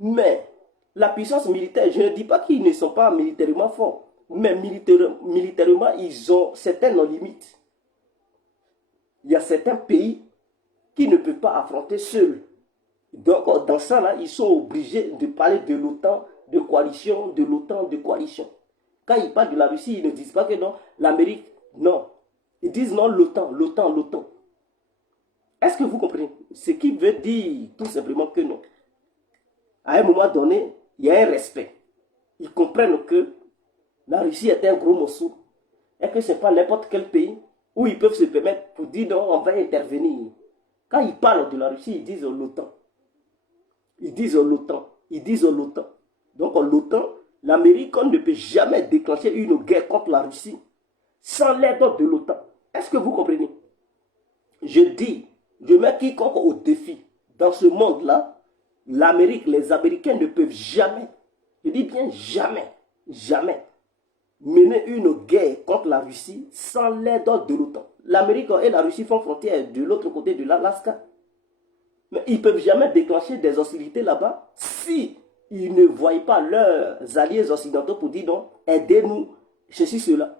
Mais la puissance militaire, je ne dis pas qu'ils ne sont pas militairement forts, mais militairement, ils ont certaines limites. Il y a certains pays qui ne peuvent pas affronter seuls. Donc, dans ça, là, ils sont obligés de parler de l'OTAN, de coalition, de l'OTAN, de coalition. Quand ils parlent de la Russie, ils ne disent pas que non, l'Amérique, non. Ils disent non, l'OTAN, l'OTAN, l'OTAN. Est-ce que vous comprenez? Ce qui veut dire tout simplement que non. À un moment donné, il y a un respect. Ils comprennent que la Russie est un gros morceau et que ce n'est pas n'importe quel pays où ils peuvent se permettre pour dire non, on va intervenir. Quand ils parlent de la Russie, ils disent l'OTAN. Ils disent l'OTAN. Ils disent l'OTAN. Donc l'OTAN, l'Amérique ne peut jamais déclencher une guerre contre la Russie sans l'aide de l'OTAN. Est-ce que vous comprenez? Je dis, je mets quiconque au défi. Dans ce monde-là, l'Amérique, les Américains ne peuvent jamais, je dis bien jamais, jamais, mener une guerre contre la Russie sans l'aide de l'OTAN. L'Amérique et la Russie font frontière de l'autre côté de l'Alaska. Mais ils ne peuvent jamais déclencher des hostilités là-bas si ils ne voient pas leurs alliés occidentaux pour dire non, aidez-nous, ceci, cela.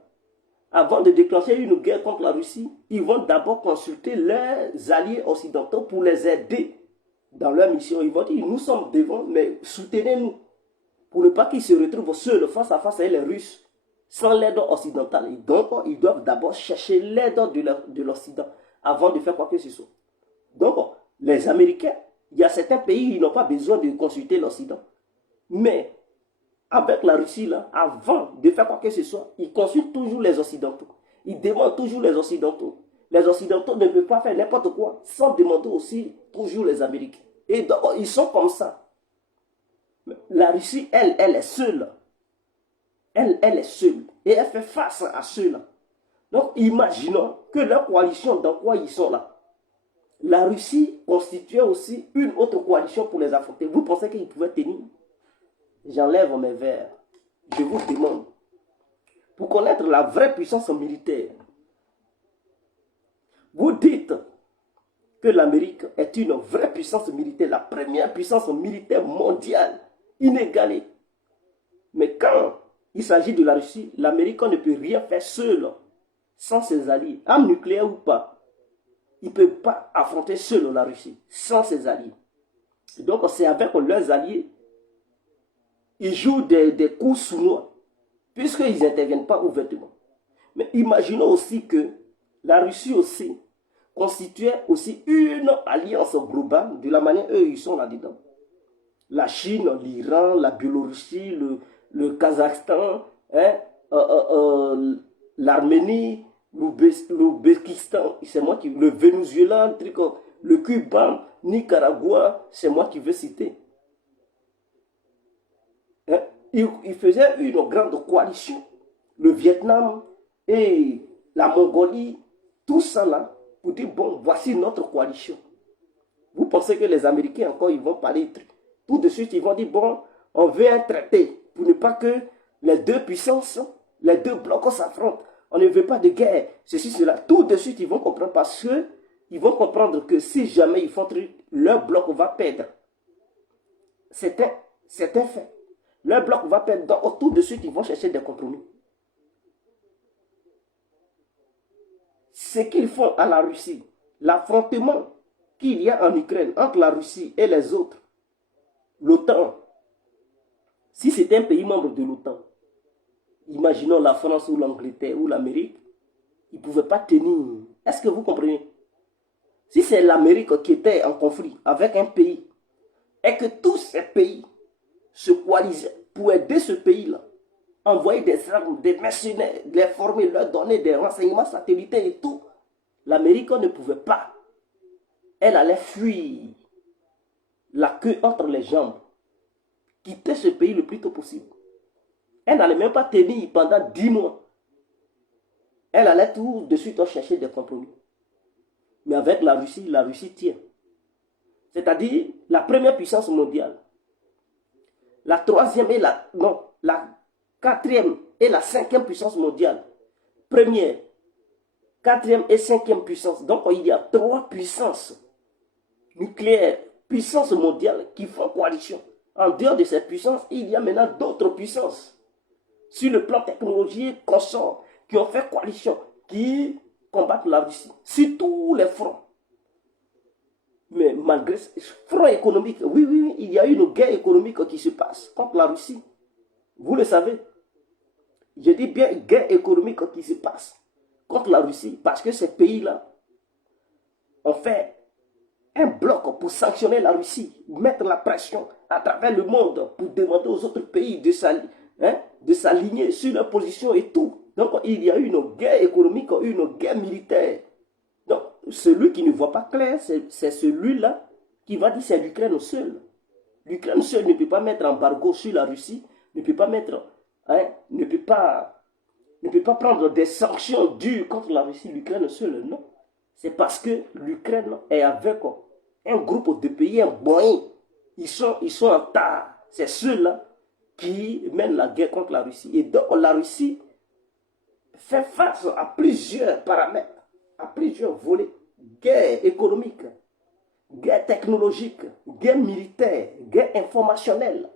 Avant de déclencher une guerre contre la Russie, ils vont d'abord consulter leurs alliés occidentaux pour les aider dans leur mission. Ils vont dire, nous sommes devant, mais soutenez-nous. Pour ne pas qu'ils se retrouvent seuls face à face avec les Russes, sans l'aide occidentale. Et donc, ils doivent d'abord chercher l'aide de l'Occident avant de faire quoi que ce soit. Donc, les Américains, il y a certains pays, ils n'ont pas besoin de consulter l'Occident. Mais, avec la Russie, là, avant de faire quoi que ce soit, ils consultent toujours les Occidentaux. Ils demandent toujours les Occidentaux. Les Occidentaux ne peuvent pas faire n'importe quoi sans demander aussi toujours les Américains. Et donc, ils sont comme ça. La Russie, elle est seule. Elle est seule. Et elle fait face à ceux-là. Donc, imaginons que leur coalition, dans quoi ils sont là. La Russie constituait aussi une autre coalition pour les affronter. Vous pensez qu'ils pouvaient tenir? J'enlève mes verres. Je vous demande, pour connaître la vraie puissance militaire, vous dites que l'Amérique est une vraie puissance militaire, la première puissance militaire mondiale, inégalée. Mais quand il s'agit de la Russie, l'Amérique ne peut rien faire seul, sans ses alliés, armes nucléaires ou pas. Il ne peut pas affronter seul la Russie, sans ses alliés. Donc c'est avec leurs alliés, ils jouent des coups sournois, puisqu'ils n'interviennent pas ouvertement. Mais imaginons aussi que la Russie aussi constituait aussi une alliance globale, de la manière eux ils sont là-dedans. La Chine, l'Iran, la Biélorussie, le Kazakhstan, hein, l'Arménie, l'Ouzbékistan, c'est moi qui, le Venezuela, le Cuba, Nicaragua, c'est moi qui veux citer. Hein? Ils faisaient une grande coalition. Le Vietnam et la Mongolie, tout ça là, pour dire, bon, voici notre coalition. Vous pensez que les Américains encore, ils vont parler de trucs. Tout de suite, ils vont dire, bon, on veut un traité pour ne pas que les deux puissances, les deux blocs s'affrontent. On ne veut pas de guerre, ceci, cela. Tout de suite, ils vont comprendre parce qu'ils vont comprendre que si jamais ils font truc, leur bloc va perdre. C'est un fait. Leur bloc va perdre. Donc, tout de suite, ils vont chercher des compromis. Ce qu'ils font à la Russie, l'affrontement qu'il y a en Ukraine entre la Russie et les autres, l'OTAN, si c'était un pays membre de l'OTAN, imaginons la France ou l'Angleterre ou l'Amérique, ils ne pouvaient pas tenir. Est-ce que vous comprenez? Si c'est l'Amérique qui était en conflit avec un pays, et que tous ces pays se coalisaient pour aider ce pays-là, envoyer des armes, des mercenaires, les former, leur donner des renseignements satellitaires et tout, l'Amérique ne pouvait pas. Elle allait fuir la queue entre les jambes, quitter ce pays le plus tôt possible. Elle n'allait même pas tenir pendant 10 mois. Elle allait tout de suite chercher des compromis. Mais avec la Russie tient. C'est-à-dire la première puissance mondiale. La troisième et la quatrième et la cinquième puissance mondiale. Première, quatrième et cinquième puissance. Donc il y a 3 puissances nucléaires, puissances mondiales qui font coalition. En dehors de ces puissances, il y a maintenant d'autres puissances. Sur le plan technologique, consorts, qui ont fait coalition, qui combattent la Russie. Sur tous les fronts. Mais malgré ce front économique, oui, il y a une guerre économique qui se passe contre la Russie. Vous le savez. je dis bien guerre économique qui se passe contre la Russie, parce que ces pays-là ont fait un bloc pour sanctionner la Russie, mettre la pression à travers le monde pour demander aux autres pays de s'aligner sur leur position et tout. Donc il y a eu une guerre économique, une guerre militaire. Donc celui qui ne voit pas clair, c'est celui-là qui va dire c'est l'Ukraine seule. L'Ukraine seule ne peut pas mettre embargo sur la Russie, ne peut pas mettre, ne peut pas prendre des sanctions dures contre la Russie, l'Ukraine seule, non. C'est parce que l'Ukraine est avec un groupe de pays, un boing. Ils sont en tas. C'est ceux-là qui mènent la guerre contre la Russie. Et donc la Russie fait face à plusieurs paramètres, à plusieurs volets. Guerre économique, guerre technologique, guerre militaire, guerre informationnelle.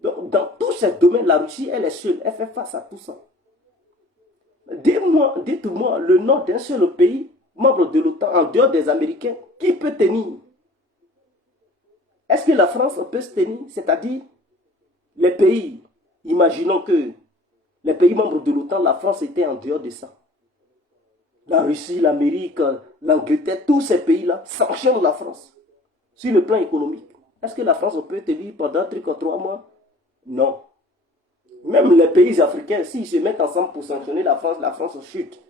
Donc, dans tous ces domaines, la Russie, elle est seule. Elle fait face à tout ça. Dites-moi le nom d'un seul pays membre de l'OTAN en dehors des Américains qui peut tenir. Est-ce que la France peut se tenir? C'est-à-dire les pays, imaginons que les pays membres de l'OTAN, la France était en dehors de ça. La Russie, l'Amérique, l'Angleterre, tous ces pays-là sanctionnent la France sur le plan économique. Est-ce que la France peut tenir pendant 3 mois? Non. Même les pays africains, s'ils se mettent ensemble pour sanctionner la France chute.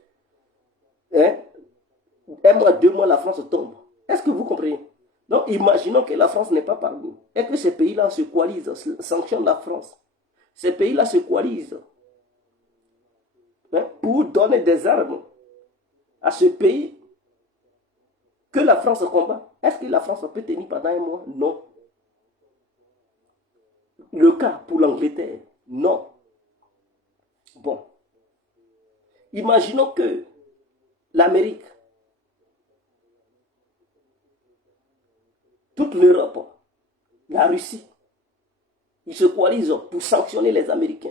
Hein? 1 mois, 2 mois, la France tombe. Est-ce que vous comprenez? Donc, imaginons que la France n'est pas parmi et que ces pays-là se coalisent, sanctionnent la France. Ces pays-là se coalisent pour donner des armes à ce pays que la France combat. Est-ce que la France peut tenir pendant 1 mois? Non. Le cas pour l'Angleterre? Non. Bon. Imaginons que l'Amérique, toute l'Europe, la Russie, ils se coalisent pour sanctionner les Américains.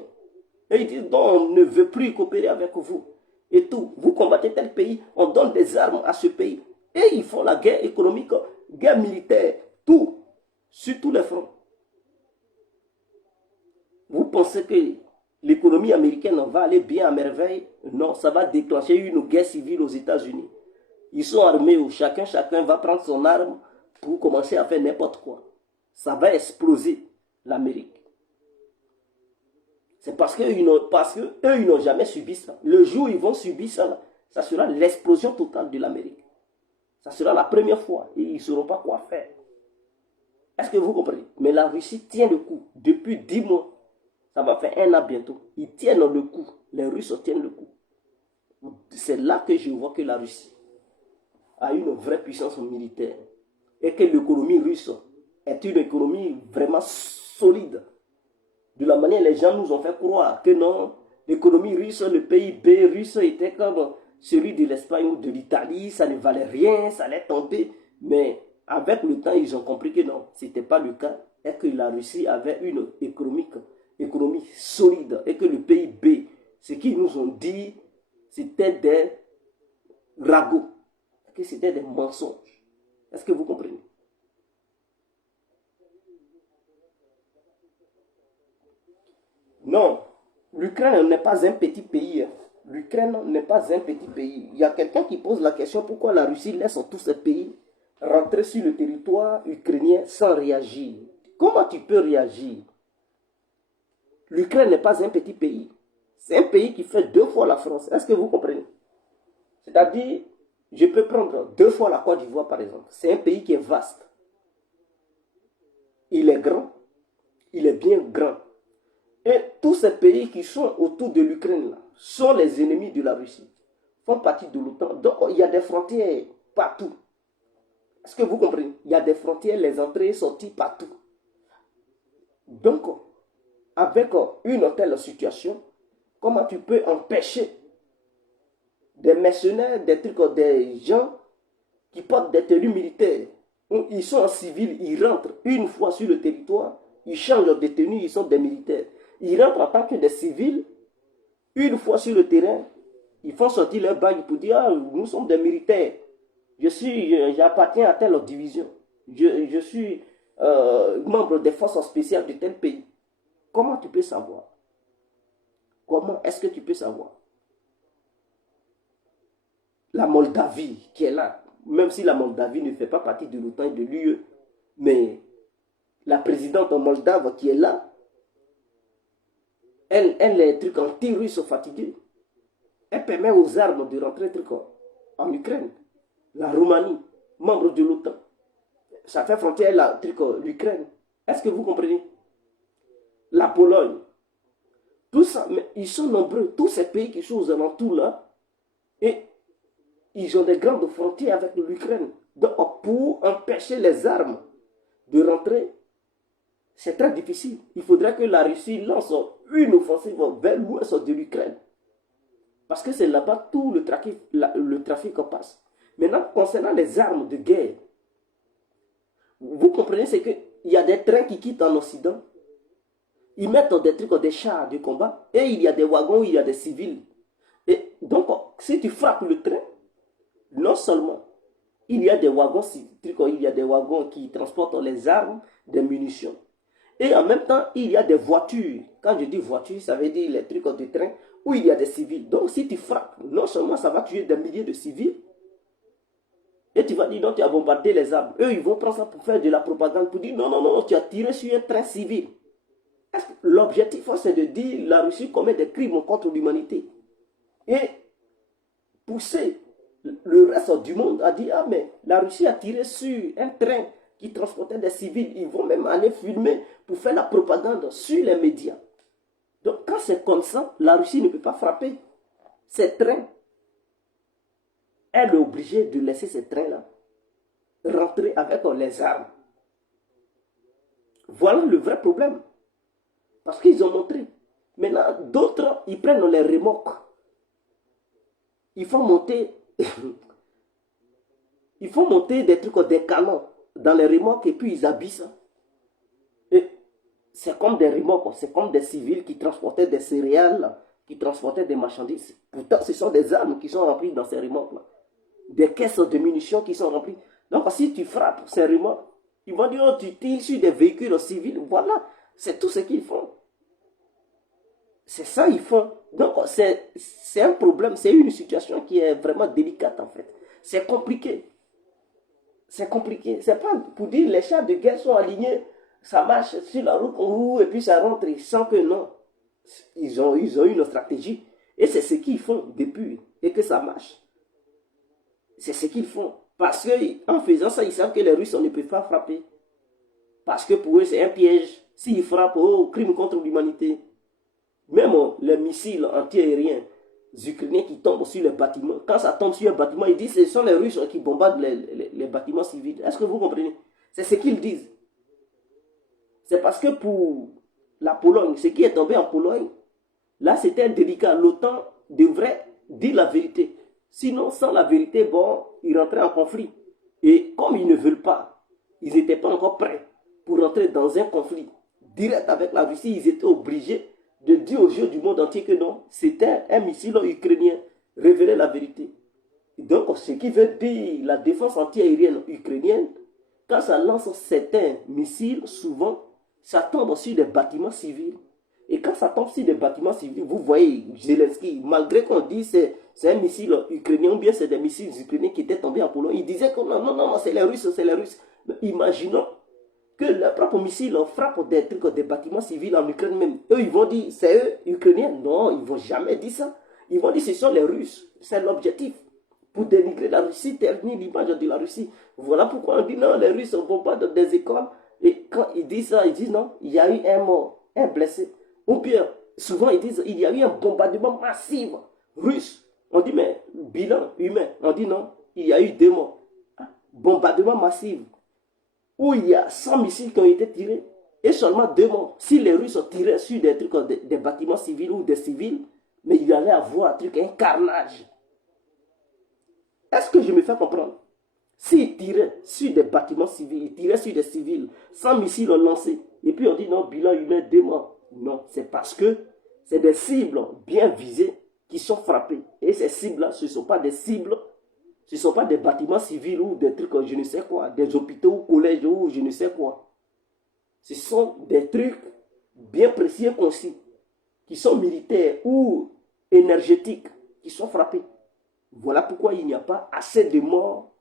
Et ils disent, non, on ne veut plus coopérer avec vous. Et tout, vous combattez tel pays, on donne des armes à ce pays. Et ils font la guerre économique, guerre militaire, tout, sur tous les fronts. Vous pensez que l'économie américaine va aller bien à merveille? Non, ça va déclencher une guerre civile aux États-Unis. Ils sont armés, chacun va prendre son arme pour commencer à faire n'importe quoi. Ça va exploser l'Amérique. C'est parce qu'eux, ils n'ont jamais subi ça. Le jour où ils vont subir ça, ça sera l'explosion totale de l'Amérique. Ça sera la première fois et ils ne sauront pas quoi faire. Est-ce que vous comprenez? Mais la Russie tient le coup. Depuis 10 mois, ça va faire 1 an bientôt. Ils tiennent le coup. Les Russes tiennent le coup. C'est là que je vois que la Russie a une vraie puissance militaire. Et que l'économie russe est une économie vraiment solide. De la manière les gens nous ont fait croire que non, l'économie russe, le PIB russe était comme celui de l'Espagne ou de l'Italie, ça ne valait rien, ça allait tomber. Mais avec le temps, ils ont compris que non, ce n'était pas le cas. Et que la Russie avait une économie solide. Et que le PIB, ce qu'ils nous ont dit, c'était des ragots. Que c'était des mensonges. Est-ce que vous comprenez? Non, l'Ukraine n'est pas un petit pays. L'Ukraine n'est pas un petit pays. Il y a quelqu'un qui pose la question pourquoi la Russie laisse tous ces pays rentrer sur le territoire ukrainien sans réagir. Comment tu peux réagir? L'Ukraine n'est pas un petit pays. C'est un pays qui fait 2 fois la France. Est-ce que vous comprenez? C'est-à-dire, je peux prendre 2 fois la Côte d'Ivoire par exemple. C'est un pays qui est vaste. Il est grand. Il est bien grand. Et tous ces pays qui sont autour de l'Ukraine sont les ennemis de la Russie, font partie de l'OTAN. Donc il y a des frontières partout. Est-ce que vous comprenez? Il y a des frontières, les entrées et sorties partout. Donc, avec une telle situation, comment tu peux empêcher des mercenaires, des trucs, des gens qui portent des tenues militaires? Ils sont en civil, ils rentrent une fois sur le territoire, ils changent de tenue, ils sont des militaires. Ils rentrent en tant que des civils, une fois sur le terrain, ils font sortir leur bague pour dire, ah, nous sommes des militaires, j'appartiens à telle division, je suis membre des forces spéciales de tel pays. Comment tu peux savoir? Comment est-ce que tu peux savoir? La Moldavie qui est là, même si la Moldavie ne fait pas partie de l'OTAN et de l'UE, mais la présidente moldave qui est là, elle est truc anti-russe fatiguée. Elle permet aux armes de rentrer truc en Ukraine. La Roumanie, membre de l'OTAN, ça fait frontière l'Ukraine. Est-ce que vous comprenez? La Pologne, tout ça, mais ils sont nombreux, tous ces pays qui sont aux alentours là, et ils ont des grandes frontières avec l'Ukraine. Donc pour empêcher les armes de rentrer, c'est très difficile. Il faudrait que la Russie lance une offensive vers l'ouest de l'Ukraine. Parce que c'est là-bas tout le trafic passe. Maintenant, concernant les armes de guerre, vous comprenez, c'est qu'il y a des trains qui quittent en Occident. Ils mettent des trucs, des chars de combat, et il y a des wagons où il y a des civils. Et donc, si tu frappes le train, non seulement il y a des wagons, il y a des wagons qui transportent les armes, des munitions, et en même temps, il y a des voitures. Quand je dis voitures, ça veut dire les trucs de train où il y a des civils. Donc, si tu frappes, non seulement ça va tuer des milliers de civils, et tu vas dire non, tu as bombardé les armes. Eux, ils vont prendre ça pour faire de la propagande, pour dire non, non, non, tu as tiré sur un train civil. L'objectif, c'est de dire la Russie commet des crimes contre l'humanité. Et pousser le reste du monde à dire ah, mais la Russie a tiré sur un train qui transportait des civils. Ils vont même aller filmer pour faire la propagande sur les médias. Donc, quand c'est comme ça, la Russie ne peut pas frapper ces trains. Elle est obligée de laisser ces trains-là rentrer avec les armes. Voilà le vrai problème. Parce qu'ils ont montré. Maintenant, d'autres, ils prennent les remorques. Ils font monter, ils font monter des trucs, des canons dans les remorques et puis ils habillent ça. Et c'est comme des remorques, c'est comme des civils qui transportaient des céréales, qui transportaient des marchandises. Pourtant, ce sont des armes qui sont remplies dans ces remorques-là. Des caisses de munitions qui sont remplies. Donc, si tu frappes ces remorques, ils vont dire, oh, tu tires sur des véhicules civils. Voilà, c'est tout ce qu'ils font. C'est ça qu'ils font. Donc, c'est un problème, c'est une situation qui est vraiment délicate en fait. C'est compliqué. C'est compliqué. C'est pas pour dire les chars de guerre sont alignés, ça marche sur la route, on roule et puis ça rentre. Sans que non. Ils ont une stratégie. Et c'est ce qu'ils font depuis. Et que ça marche. C'est ce qu'ils font. Parce qu'en faisant ça, ils savent que les Russes, on ne peut pas frapper. Parce que pour eux, c'est un piège. S'ils frappent, oh, crime contre l'humanité. Même les missiles anti-aériens ukrainiens qui tombent sur les bâtiments, quand ça tombe sur un bâtiment, ils disent que ce sont les Russes qui bombardent les bâtiments civils. Est-ce que vous comprenez? C'est ce qu'ils disent. C'est parce que pour la Pologne, ce qui est tombé en Pologne, là c'était délicat. L'OTAN devrait dire la vérité. Sinon, sans la vérité, bon, ils rentraient en conflit. Et comme ils ne veulent pas, ils n'étaient pas encore prêts pour rentrer dans un conflit direct avec la Russie, ils étaient obligés de dire aux yeux du monde entier que non, c'était un missile ukrainien. Révéler la vérité. Donc, ce qui veut dire la défense anti-aérienne ukrainienne, quand ça lance certains missiles, souvent, ça tombe sur des bâtiments civils. Et quand ça tombe sur des bâtiments civils, vous voyez Zelensky, malgré qu'on dise c'est un missile ukrainien, ou bien c'est des missiles ukrainiens qui étaient tombés en Pologne, il disait que non, non, non, c'est les Russes, c'est les Russes. Mais imaginons que leurs propres missiles frappent des trucs, des bâtiments civils en Ukraine même. Eux, ils vont dire, c'est eux, Ukrainiens. Non, ils ne vont jamais dire ça. Ils vont dire, ce sont les Russes. C'est l'objectif. Pour dénigrer la Russie, ternir l'image de la Russie. Voilà pourquoi on dit, non, les Russes bombardent des écoles. Et quand ils disent ça, ils disent, non, il y a eu un mort, un blessé. Ou bien, souvent, ils disent, il y a eu un bombardement massif russe. On dit, mais bilan humain. On dit, non, il y a eu 2 morts. Bombardement massif. Où il y a 100 missiles qui ont été tirés et seulement 2 morts. Si les Russes ont tiré sur des trucs, des bâtiments civils ou des civils, mais il y allait avoir un carnage. Est-ce que je me fais comprendre? S'ils tiraient sur des bâtiments civils, ils tiraient sur des civils, 100 missiles ont lancé, et puis on dit non, bilan humain 2 morts. Non, c'est parce que c'est des cibles bien visées qui sont frappées. Et ces cibles-là, ce ne sont pas des cibles. Ce ne sont pas des bâtiments civils ou des trucs, je ne sais quoi, des hôpitaux ou collèges ou je ne sais quoi. Ce sont des trucs bien précis et concis. qui sont militaires ou énergétiques, qui sont frappés. Voilà pourquoi il n'y a pas assez de morts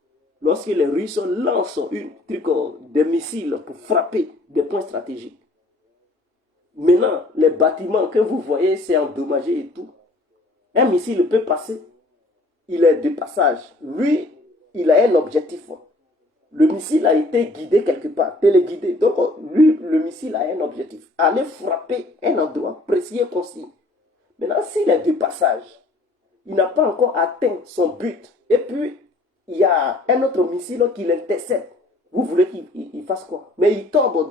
lorsque les Russes lancent des missiles pour frapper des points stratégiques. Maintenant, les bâtiments que vous voyez, c'est endommagé et tout. Un missile peut passer, il est de passage. Lui, il a un objectif. Le missile a été guidé quelque part, téléguidé. Donc, lui, le missile a un objectif. Aller frapper un endroit précis et concis. Maintenant, s'il est de passage, il n'a pas encore atteint son but. Et puis, il y a un autre missile qui l'intercepte. Vous voulez qu'il fasse quoi? Mais il tombe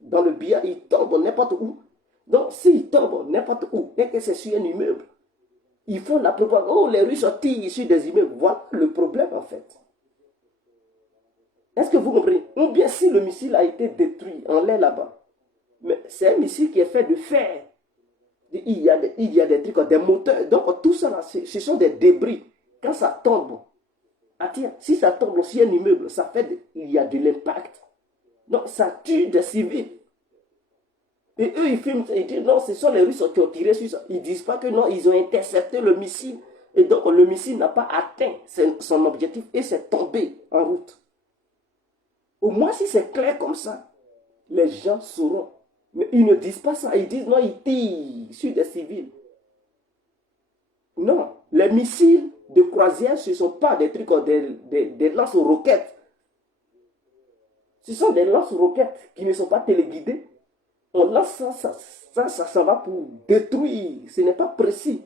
dans le billard, il tombe n'importe où. Donc, s'il tombe n'importe où et que c'est sur un immeuble, ils font la propagande. Oh, les Russes tirent sur des immeubles. Voilà le problème, en fait. Est-ce que vous comprenez? Ou bien si le missile a été détruit en l'air là-bas, mais c'est un missile qui est fait de fer. Il y a des trucs, des moteurs. Donc, tout ça, là, ce sont des débris. Quand ça tombe, ah tiens, si ça tombe sur un immeuble, ça fait il y a de l'impact. Donc, ça tue des civils. Et eux, ils filment, ils disent non, ce sont les Russes qui ont tiré sur ça. Ils ne disent pas que non, ils ont intercepté le missile. Et donc, le missile n'a pas atteint son objectif et c'est tombé en route. Au moins, si c'est clair comme ça, les gens sauront. Mais ils ne disent pas ça. Ils disent non, ils tirent sur des civils. Non, les missiles de croisière, ce ne sont pas des trucs, des lance-roquettes. Ce sont des lance-roquettes qui ne sont pas téléguidés. On lance ça va pour détruire. Ce n'est pas précis.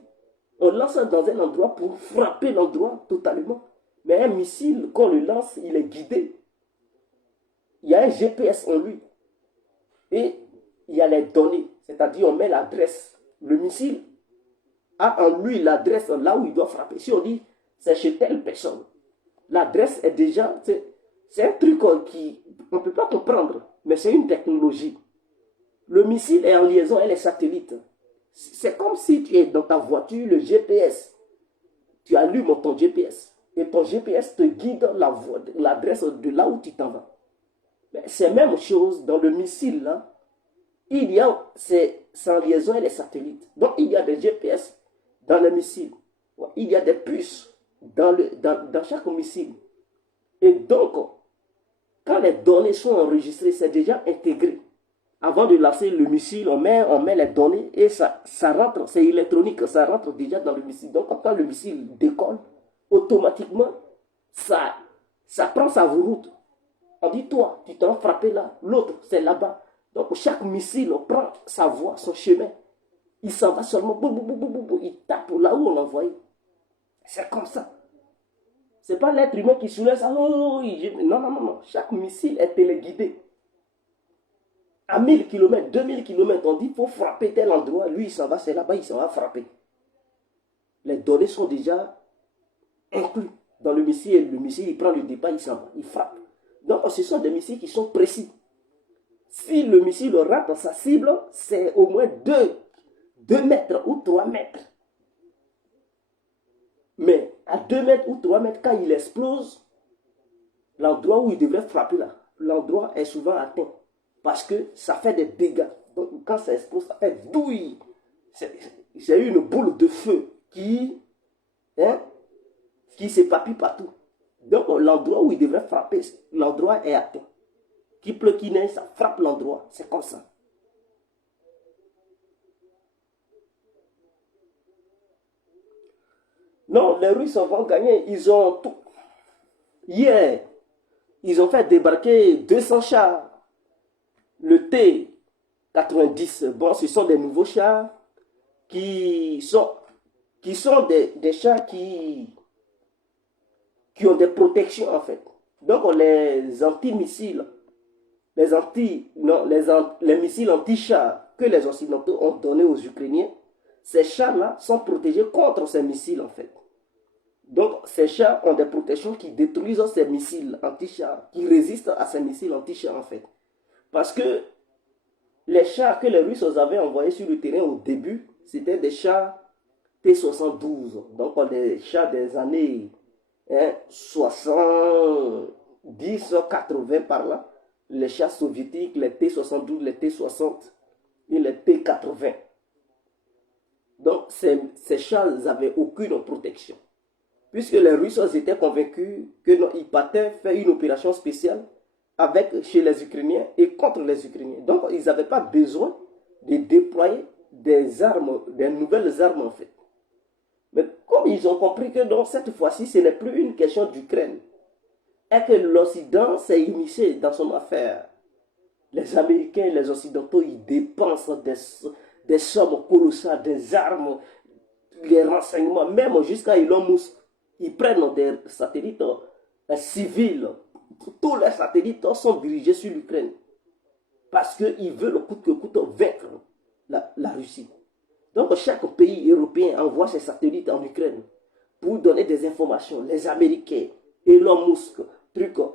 On lance ça dans un endroit pour frapper l'endroit totalement. Mais un missile, quand on le lance, il est guidé. Il y a un GPS en lui. Et il y a les données. C'est-à-dire, on met l'adresse. Le missile a en lui l'adresse là où il doit frapper. Si on dit, c'est chez telle personne, l'adresse est déjà... C'est un truc on ne peut pas comprendre, mais c'est une technologie. Le missile est en liaison avec les satellites. C'est comme si tu es dans ta voiture, le GPS. Tu allumes ton GPS. Et ton GPS te guide l'adresse de là où tu t'en vas. C'est la même chose dans le missile là. C'est en liaison avec les satellites. Donc il y a des GPS dans le missile. Il y a des puces dans chaque missile. Et donc, quand les données sont enregistrées, c'est déjà intégré. Avant de lancer le missile, on met les données et ça rentre, c'est électronique, ça rentre déjà dans le missile. Donc quand le missile décolle, automatiquement, ça prend sa route. On dit, toi, tu t'en frappé là, l'autre, c'est là-bas. Donc chaque missile, on prend sa voie, son chemin. Il s'en va seulement, il tape là où on l'envoie. C'est comme ça. Ce n'est pas l'être humain qui soulève ça. Non, non. Chaque missile est téléguidé. À 1000 km, 2000 km, on dit qu'il faut frapper tel endroit. Lui, il s'en va, c'est là-bas, il s'en va frapper. Les données sont déjà inclus dans le missile. Le missile, il prend le départ, il s'en va, il frappe. Donc, ce sont des missiles qui sont précis. Si le missile rate sa cible, c'est au moins 2 mètres ou 3 mètres. Mais à 2 mètres ou 3 mètres, quand il explose, l'endroit où il devrait frapper là, l'endroit est souvent atteint. Parce que ça fait des dégâts. Donc quand ça explose, ça fait douille. C'est une boule de feu qui s'épapille partout. Donc l'endroit où il devrait frapper, l'endroit est atteint. Qu'il pleut, qu'il neige, ça frappe l'endroit. C'est comme ça. Non, les Russes vont gagner. Ils ont tout. Hier, ils ont fait débarquer 200 chars. Le T-90, bon, ce sont des nouveaux chars qui sont des chars qui ont des protections en fait. Donc les anti-missiles, les missiles anti-chars que les Occidentaux ont donnés aux Ukrainiens, ces chars-là sont protégés contre ces missiles en fait. Donc ces chars ont des protections qui détruisent ces missiles anti-chars, qui résistent à ces missiles anti-chars en fait. Parce que les chars que les Russes avaient envoyés sur le terrain au début, c'était des chars T-72. Donc des chars des années 70, 80 par là. Les chars soviétiques, les T-72, les T-60 et les T-80. Donc, ces chars n'avaient aucune protection. Puisque les Russes étaient convaincus qu'ils partaient faire une opération spéciale chez les Ukrainiens et contre les Ukrainiens. Donc, ils n'avaient pas besoin de déployer des armes, des nouvelles armes en fait. Mais comme ils ont compris que dans cette fois-ci, ce n'est plus une question d'Ukraine, et que l'Occident s'est immiscé dans son affaire, les Américains et les Occidentaux, ils dépensent des sommes colossales, des armes, les renseignements, même jusqu'à Elon Musk. Ils prennent des satellites civils. Tous les satellites sont dirigés sur l'Ukraine. Parce qu'ils veulent coûte que coûte vaincre la Russie. Donc chaque pays européen envoie ses satellites en Ukraine pour donner des informations. Les Américains, Elon Musk,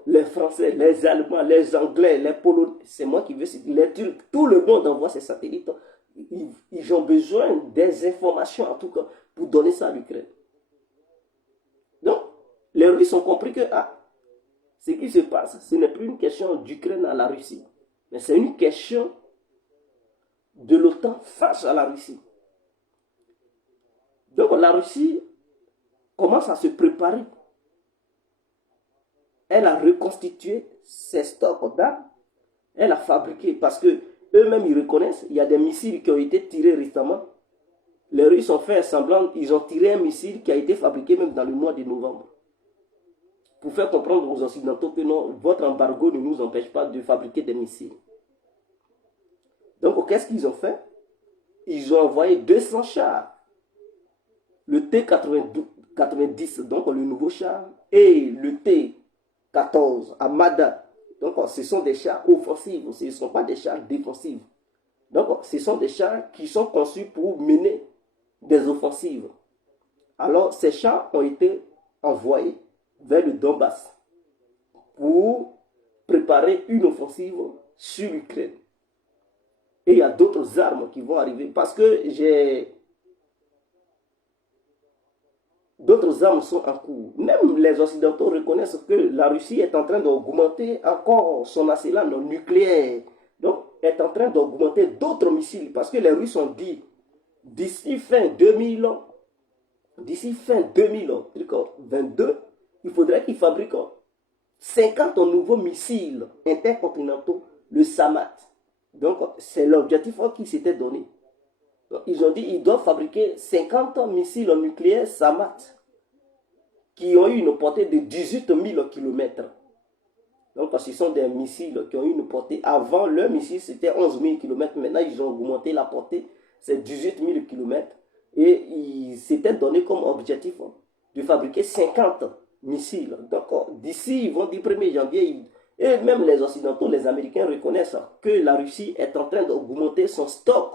les Français, les Allemands, les Anglais, les Polonais, c'est moi qui veux citer, les Turcs, tout le monde envoie ses satellites. Ils ont besoin des informations en tout cas pour donner ça à l'Ukraine. Donc, les Russes ont compris que ce qui se passe, ce n'est plus une question d'Ukraine à la Russie, mais c'est une question de l'OTAN face à la Russie. Donc la Russie commence à se préparer. Elle a reconstitué ses stocks d'armes. Elle a fabriqué, parce que eux-mêmes ils reconnaissent, il y a des missiles qui ont été tirés récemment. Les Russes ont fait semblant, ils ont tiré un missile qui a été fabriqué même dans le mois de novembre. Pour faire comprendre aux Occidentaux que non, votre embargo ne nous empêche pas de fabriquer des missiles. Donc qu'est-ce qu'ils ont fait? Ils ont envoyé 200 chars. Le T-90, donc le nouveau char, et le T-14 Armada. Donc ce sont des chars offensifs, ce ne sont pas des chars défensifs. Donc ce sont des chars qui sont conçus pour mener des offensives. Alors ces chars ont été envoyés vers le Donbass pour préparer une offensive sur l'Ukraine. Et il y a d'autres armes qui vont arriver parce que d'autres armes sont en cours. Même les Occidentaux reconnaissent que la Russie est en train d'augmenter encore son arsenal nucléaire. Donc, est en train d'augmenter d'autres missiles parce que les Russes ont dit d'ici fin 2022, il faudrait qu'ils fabriquent 50 nouveaux missiles intercontinentaux, le Samad. Donc, c'est l'objectif qui s'était donné. Donc, ils ont dit qu'ils doivent fabriquer 50 missiles nucléaires Samad qui ont eu une portée de 18 000 km. Donc, ce sont des missiles qui ont eu une portée. Avant, leur missile, c'était 11 000 km. Maintenant, ils ont augmenté la portée. C'est 18 000 km. Et ils s'étaient donné comme objectif de fabriquer 50 missiles. Donc, d'ici, ils vont dire 1er janvier, et même les Occidentaux, les Américains reconnaissent que la Russie est en train d'augmenter son stock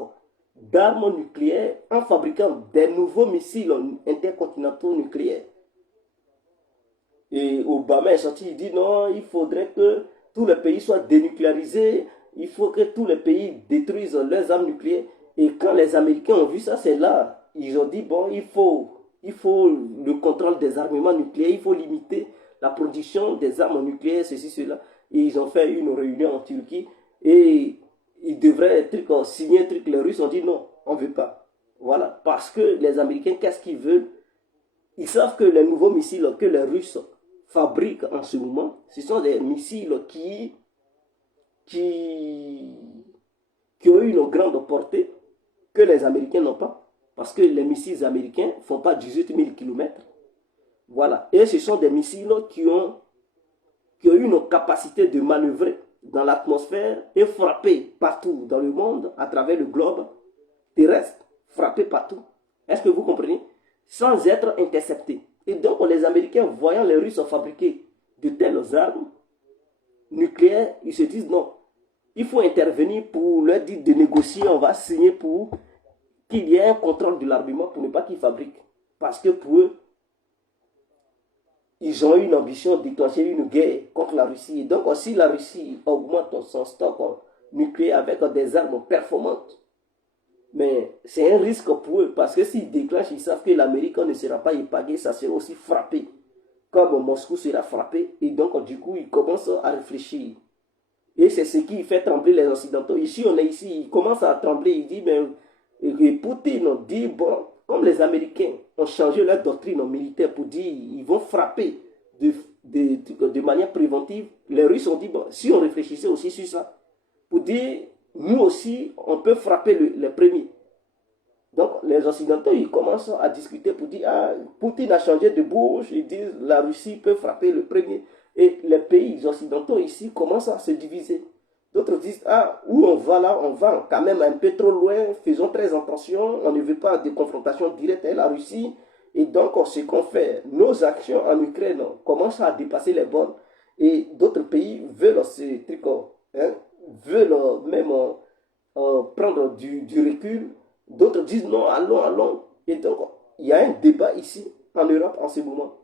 d'armes nucléaires en fabriquant des nouveaux missiles intercontinentaux nucléaires. Et Obama est sorti, il dit non, il faudrait que tous les pays soient dénucléarisés, il faut que tous les pays détruisent leurs armes nucléaires. Et quand les Américains ont vu ça, c'est là, ils ont dit bon, il faut le contrôle des armements nucléaires, il faut limiter la production des armes nucléaires, ceci, cela. Et ils ont fait une réunion en Turquie et ils devraient signer un truc. Les Russes ont dit non, on ne veut pas. Voilà, parce que les Américains, qu'est-ce qu'ils veulent? Ils savent que les nouveaux missiles que les Russes fabriquent en ce moment, ce sont des missiles qui ont une grande portée que les Américains n'ont pas. Parce que les missiles américains ne font pas 18 000 km. Voilà. Et ce sont des missiles qui ont une capacité de manœuvrer dans l'atmosphère et frapper partout dans le monde, à travers le globe terrestre, frapper partout. Est-ce que vous comprenez? Sans être interceptés. Et donc les Américains, voyant les Russes fabriquer de telles armes nucléaires, ils se disent non, il faut intervenir pour leur dire de négocier, on va signer pour qu'il y ait un contrôle de l'armement pour ne pas qu'ils fabriquent. Parce que pour eux, ils ont une ambition de déclencher une guerre contre la Russie. Et donc, si la Russie augmente son stock nucléaire avec des armes performantes, mais c'est un risque pour eux, parce que s'ils déclenchent, ils savent que l'Amérique ne sera pas épargnée, ça sera aussi frappé, comme Moscou sera frappé, et donc du coup, ils commencent à réfléchir. Et c'est ce qui fait trembler les Occidentaux. Ici, on est ici, ils commencent à trembler, ils disent, mais Et Poutine dit, bon, comme les Américains ont changé leur doctrine militaire pour dire ils vont frapper de manière préventive, les Russes ont dit, bon, si on réfléchissait aussi sur ça, pour dire, nous aussi, on peut frapper les premiers. Donc, les Occidentaux, ils commencent à discuter pour dire, ah, Poutine a changé de bouche, ils disent, la Russie peut frapper le premier. Et les pays occidentaux ici commencent à se diviser. D'autres disent, ah, où on va là, on va quand même un peu trop loin, faisons très attention, on ne veut pas de confrontation directe avec la Russie. Et donc, ce qu'on fait, nos actions en Ukraine commencent à dépasser les bornes. Et d'autres pays veulent ce truc, hein, veulent même prendre du recul. D'autres disent non, allons, allons. Et donc, il y a un débat ici, en Europe, en ce moment.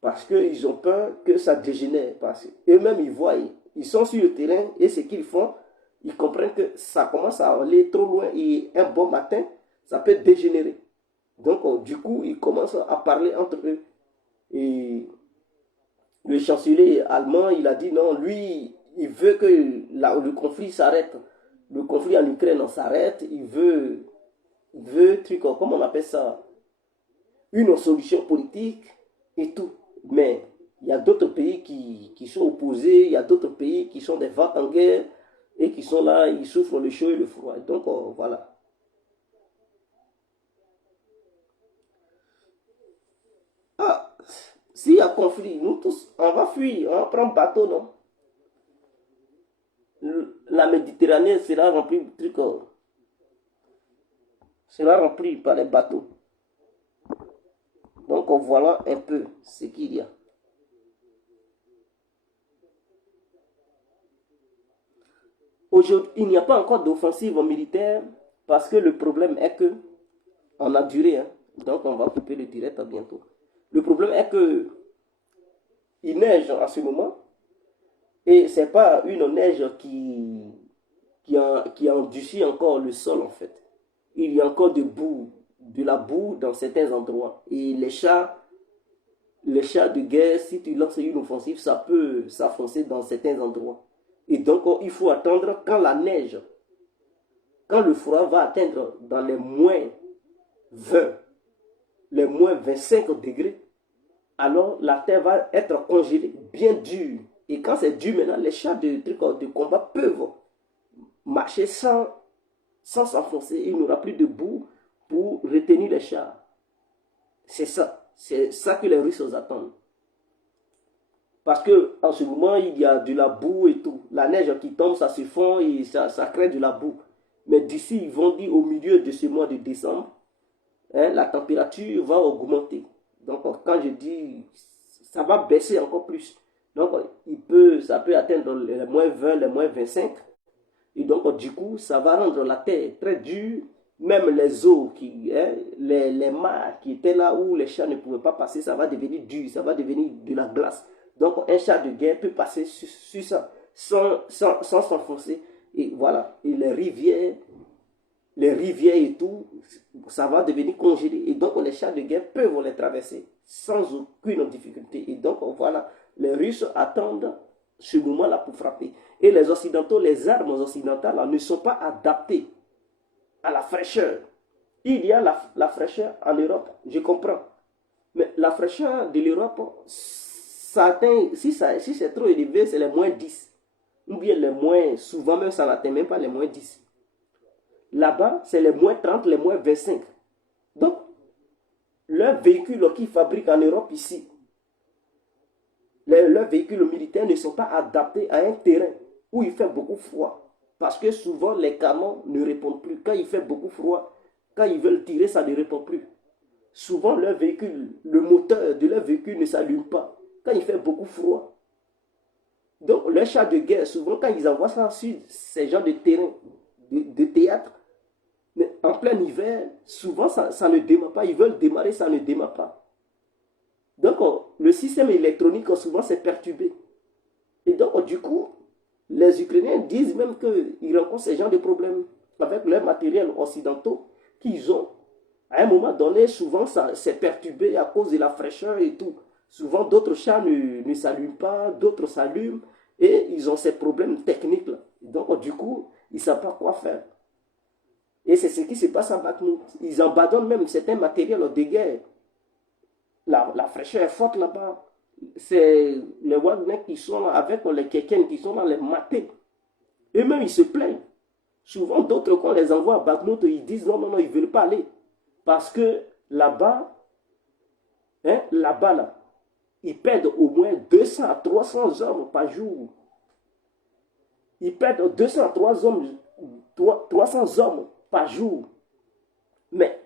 Parce qu'ils ont peur que ça dégénère. Parce qu'eux-mêmes, ils voient, ils sont sur le terrain et ce qu'ils font, ils comprennent que ça commence à aller trop loin et un bon matin, ça peut dégénérer. Donc, du coup, ils commencent à parler entre eux. Et le chancelier allemand, il a dit non, lui, il veut que le conflit s'arrête. Le conflit en Ukraine s'arrête. Il veut, truc, comment on appelle ça, une solution politique et tout. Mais il y a d'autres pays qui sont opposés, il y a d'autres pays qui sont des vagues en guerre et qui sont là, ils souffrent le chaud et le froid. Donc, voilà. Ah, s'il y a conflit, nous tous, on va fuir, on va prendre bateau, non? La Méditerranée sera remplie de trucs, sera remplie par les bateaux. Donc, voilà un peu ce qu'il y a. Aujourd'hui, il n'y a pas encore d'offensive militaire parce que le problème est que on a duré, hein, donc on va couper le direct à bientôt. Le problème est que il neige en ce moment et c'est pas une neige qui endurcit encore le sol en fait. Il y a encore de la boue dans certains endroits et les chars de guerre, si tu lances une offensive, ça peut s'enfoncer dans certains endroits. Et donc, il faut attendre quand la neige, quand le froid va atteindre dans les moins 20, les moins 25 degrés, alors la terre va être congelée, bien dure. Et quand c'est dur maintenant, les chars de combat peuvent marcher sans s'enfoncer. Il n'y aura plus de boue pour retenir les chars. C'est ça. C'est ça que les Russes attendent. Parce qu'en ce moment, il y a de la boue et tout. La neige qui tombe, ça se fond et ça crée de la boue. Mais d'ici, ils vont dire au milieu de ce mois de décembre, hein, la température va augmenter. Donc, quand je dis, ça va baisser encore plus. Donc, ça peut atteindre les moins 20, les moins 25. Et donc, du coup, ça va rendre la terre très dure. Même les eaux, hein, les mares qui étaient là où les chats ne pouvaient pas passer, ça va devenir dur, ça va devenir de la glace. Donc, un char de guerre peut passer sur ça sans s'enfoncer. Et voilà. Et les rivières et tout, ça va devenir congelé. Et donc, les chars de guerre peuvent les traverser sans aucune difficulté. Et donc, voilà, les Russes attendent ce moment-là pour frapper. Et les Occidentaux, les armes occidentales ne sont pas adaptées à la fraîcheur. Il y a la fraîcheur en Europe, je comprends. Mais la fraîcheur de l'Europe, ça atteint, si c'est trop élevé, c'est les moins 10. Ou bien les moins, souvent même ça n'atteint même pas les moins 10. Là-bas, c'est les moins 30, les moins 25. Donc, leurs véhicules qu'ils fabriquent en Europe ici, leurs véhicules militaires ne sont pas adaptés à un terrain où il fait beaucoup froid. Parce que souvent, les canons ne répondent plus. Quand il fait beaucoup froid, quand ils veulent tirer, ça ne répond plus. Souvent, leur véhicule, le moteur de leur véhicule ne s'allume pas quand il fait beaucoup froid. Donc, leurs chars de guerre, souvent, quand ils envoient ça sur ces genres de terrain, de théâtre, mais en plein hiver, souvent, ça ne démarre pas. Ils veulent démarrer, ça ne démarre pas. Donc, le système électronique, souvent, c'est perturbé. Et donc, du coup, les Ukrainiens disent même qu'ils rencontrent ce genre de problèmes avec leurs matériels occidentaux qu'ils ont. À un moment donné, souvent, ça s'est perturbé à cause de la fraîcheur et tout. Souvent, d'autres chars ne s'allument pas, d'autres s'allument, et ils ont ces problèmes techniques-là. Donc, du coup, ils ne savent pas quoi faire. Et c'est ce qui se passe à Bakhmout. Ils abandonnent même certains matériels de guerre. La fraîcheur est forte là-bas. C'est les Wagner qui sont là avec les Keken qui sont dans les matés. Eux-mêmes, ils se plaignent. Souvent, d'autres, quand on les envoie à Bakhmout, ils disent non, non, non, ils ne veulent pas aller. Parce que là-bas, là, ils perdent au moins 200 à 300 hommes par jour. Ils perdent 200 à 300 hommes par jour. Mais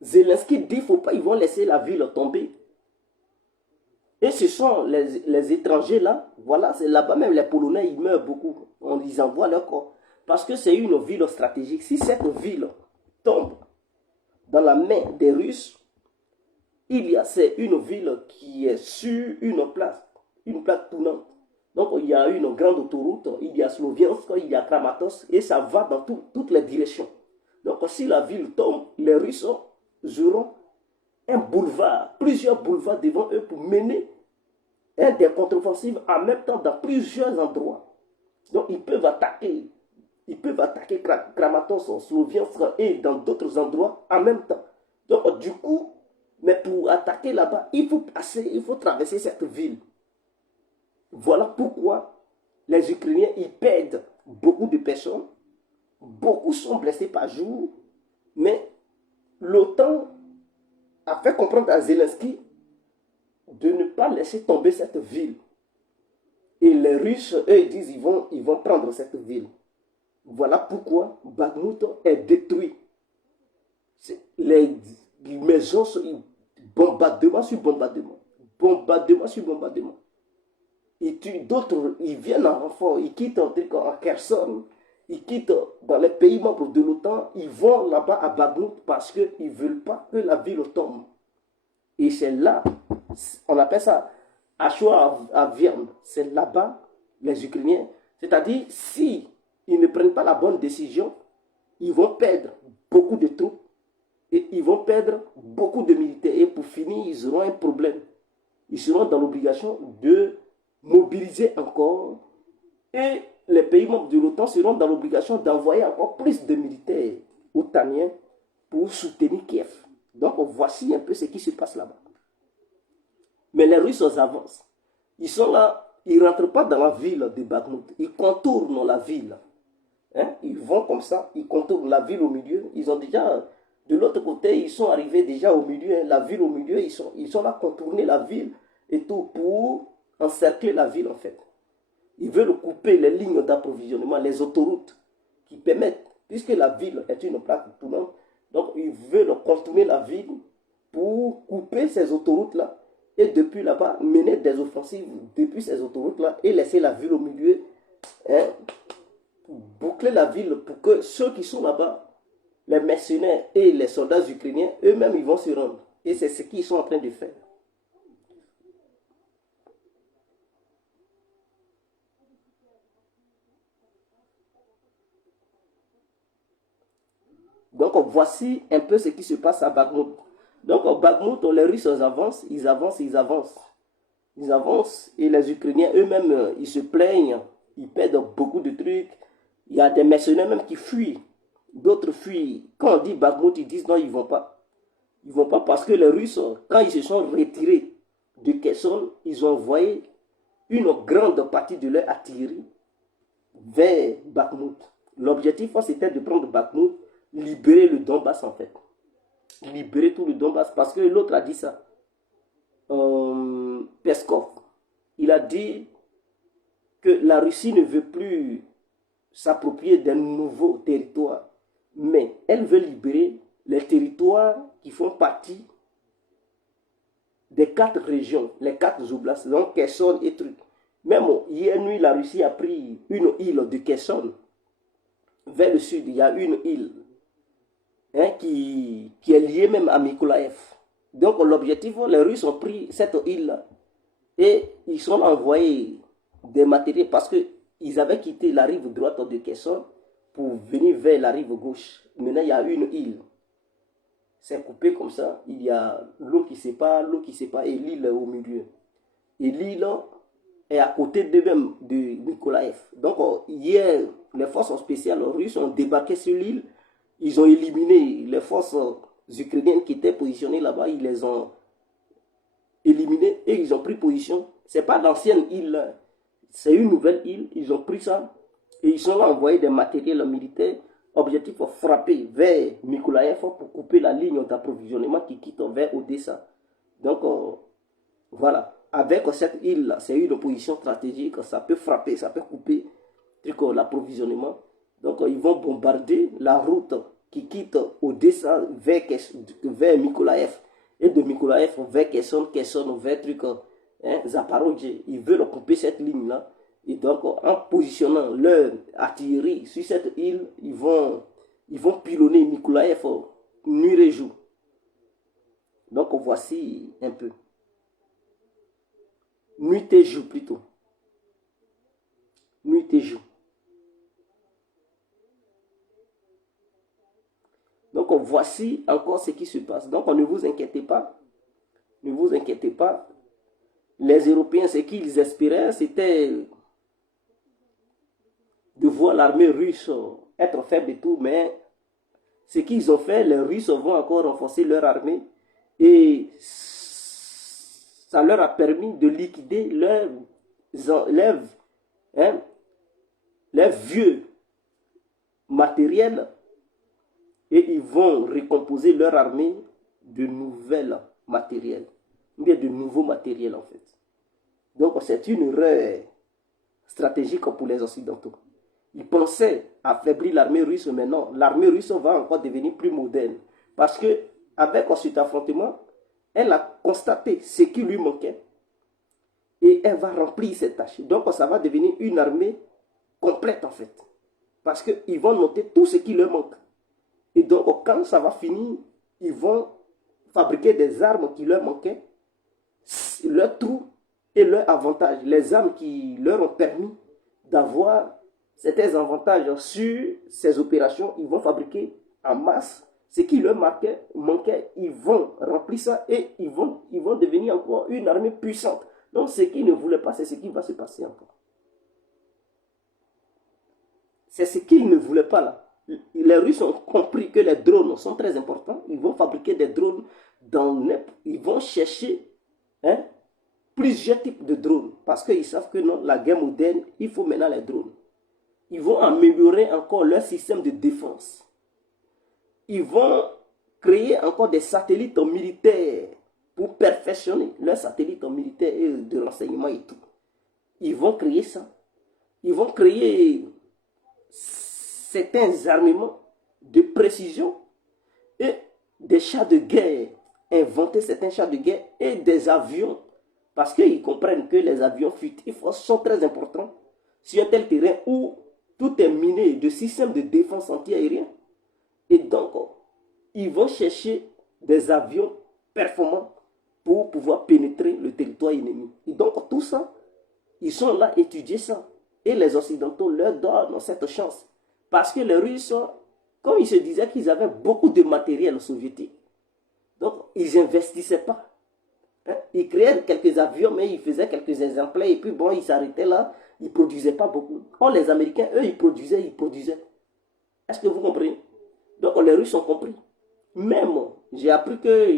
Zelensky dit qu'il ne faut pas, ils vont laisser la ville tomber. Et ce sont les étrangers là, voilà, c'est là-bas même les Polonais, ils meurent beaucoup. On les envoie leur corps. Parce que c'est une ville stratégique. Si cette ville tombe dans la main des Russes, c'est une ville qui est sur une plaque tournante. Donc il y a une grande autoroute, il y a Sloviansk, il y a Kramatorsk, et ça va dans toutes les directions. Donc si la ville tombe, les Russes auront un boulevard, plusieurs boulevards devant eux pour mener des contre-offensives en même temps dans plusieurs endroits. Donc ils peuvent attaquer Kramatorsk, Sloviansk et dans d'autres endroits en même temps. Donc du coup, mais pour attaquer là-bas, il faut traverser cette ville. Voilà pourquoi les Ukrainiens, ils perdent beaucoup de personnes. Beaucoup sont blessés par jour. Mais l'OTAN a fait comprendre à Zelensky de ne pas laisser tomber cette ville. Et les Russes, eux, ils disent ils vont prendre cette ville. Voilà pourquoi Bakhmout est détruit. Les maisons sont bombardement sur bombardement. Bombardement sur bombardement. Et d'autres, ils viennent en renfort, ils quittent en Kherson, ils quittent dans les pays membres de l'OTAN, ils vont là-bas à Bakhmout parce qu'ils ne veulent pas que la ville tombe. Et c'est là, on appelle ça Achoua à viande, c'est là-bas les Ukrainiens. C'est-à-dire, si ils ne prennent pas la bonne décision, ils vont perdre beaucoup de troupes et ils vont perdre beaucoup de militaires. Et pour finir, ils auront un problème. Ils seront dans l'obligation de mobiliser encore et les pays membres de l'OTAN seront dans l'obligation d'envoyer encore plus de militaires otaniens pour soutenir Kiev. Donc voici un peu ce qui se passe là-bas. Mais les Russes avancent. Ils sont là, ils ne rentrent pas dans la ville de Bakhmout, ils contournent la ville. Ils vont comme ça, ils contournent la ville au milieu. Ils ont déjà, de l'autre côté, ils sont arrivés déjà au milieu, la ville au milieu, ils sont là contourner la ville et tout pour encercler la ville en fait. Ils veulent couper les lignes d'approvisionnement, les autoroutes qui permettent, puisque la ville est une plaque tournante, donc ils veulent contourner la ville pour couper ces autoroutes-là et depuis là-bas mener des offensives depuis ces autoroutes-là et laisser la ville au milieu, boucler la ville pour que ceux qui sont là-bas, les mercenaires et les soldats ukrainiens, eux-mêmes ils vont se rendre. Et c'est ce qu'ils sont en train de faire. Donc voici un peu ce qui se passe à Bakhmout. Donc à Bakhmout, les Russes avancent, ils avancent, ils avancent. Ils avancent et les Ukrainiens eux-mêmes, ils se plaignent, ils perdent beaucoup de trucs. Il y a des mercenaires même qui fuient. D'autres fuient. Quand on dit Bakhmout, ils disent non, ils ne vont pas. Ils ne vont pas parce que les Russes, quand ils se sont retirés de Kherson, ils ont envoyé une grande partie de leur artillerie vers Bakhmout. L'objectif, c'était de prendre Bakhmout, libérer le Donbass en fait. Libérer tout le Donbass parce que l'autre a dit ça. Peskov, il a dit que la Russie ne veut plus s'approprier d'un nouveau territoire, mais elle veut libérer les territoires qui font partie des 4 régions, les 4 oblasts, donc Kherson et trucs. Même hier nuit, la Russie a pris une île de Kherson vers le sud. Il y a une île qui est liée même à Mykolaïv. Donc l'objectif, les Russes ont pris cette île-là et ils sont envoyés des matériels parce qu'ils avaient quitté la rive droite de Kherson pour venir vers la rive gauche. Maintenant, il y a une île. C'est coupé comme ça. Il y a l'eau qui sépare et l'île au milieu. Et l'île est à côté d'eux-mêmes de Mykolaïv. Donc hier, les forces spéciales russes ont débarqué sur l'île. Ils ont éliminé les forces ukrainiennes qui étaient positionnées là-bas. Ils les ont éliminées et ils ont pris position. Ce n'est pas l'ancienne île, c'est une nouvelle île. Ils ont pris ça et ils sont là envoyés des matériels militaires. Objectif frapper vers Mykolaïv pour couper la ligne d'approvisionnement qui quitte vers Odessa. Donc, voilà. Avec cette île-là, c'est une position stratégique. Ça peut frapper, ça peut couper l'approvisionnement. Donc, ils vont bombarder la route qui quitte Odessa vers Mykolaïv. Et de Mykolaïv vers Kherson vers Zaporozhye. Ils veulent couper cette ligne-là. Et donc, en positionnant leur artillerie sur cette île, ils vont pilonner Mykolaïv nuit et jour. Donc, voici un peu. Nuit et jour plutôt. Nuit et jour. Donc, voici encore ce qui se passe. Donc, ne vous inquiétez pas. Ne vous inquiétez pas. Les Européens, ce qu'ils espéraient, c'était de voir l'armée russe être faible et tout, mais ce qu'ils ont fait, les Russes vont encore renforcer leur armée et ça leur a permis de liquider leurs vieux matériels et ils vont recomposer leur armée de nouvelles matériels, ou bien de nouveaux matériels en fait. Donc c'est une erreur stratégique pour les Occidentaux. Ils pensaient affaiblir l'armée russe, mais non, l'armée russe va encore devenir plus moderne. Parce que avec cet affrontement, elle a constaté ce qui lui manquait et elle va remplir ses tâches. Donc ça va devenir une armée complète en fait. Parce qu'ils vont noter tout ce qui leur manque. Et donc quand ça va finir, ils vont fabriquer des armes qui leur manquaient, leurs trous et leurs avantages. Les armes qui leur ont permis d'avoir certains avantages sur ces opérations, ils vont fabriquer en masse ce qui leur manquait, ils vont remplir ça et ils vont devenir encore une armée puissante. Donc ce qu'ils ne voulaient pas, c'est ce qui va se passer encore. C'est ce qu'ils ne voulaient pas là. Les Russes ont compris que les drones sont très importants. Ils vont fabriquer des drones ils vont chercher plusieurs types de drones parce qu'ils savent que non, la guerre moderne, il faut maintenant les drones. Ils vont améliorer encore leur système de défense. Ils vont créer encore des satellites militaires pour perfectionner leurs satellites militaires et de renseignement et tout. Ils vont créer ça. Ils vont créer certains armements de précision et des chars de guerre. Inventer certains chars de guerre et des avions. Parce qu'ils comprennent que les avions furtifs sont très importants sur un tel terrain où tout est miné de systèmes de défense anti-aérien. Et donc, ils vont chercher des avions performants pour pouvoir pénétrer le territoire ennemi. Et donc, tout ça, ils sont là à étudier ça. Et les Occidentaux leur donnent cette chance. Parce que les Russes, comme ils se disaient qu'ils avaient beaucoup de matériel soviétique, donc ils n'investissaient pas. Ils créaient quelques avions, mais ils faisaient quelques exemplaires. Et puis bon, ils s'arrêtaient là. Ils ne produisaient pas beaucoup. Or, les Américains, eux, ils produisaient. Est-ce que vous comprenez? Donc, les Russes ont compris. Même, j'ai appris que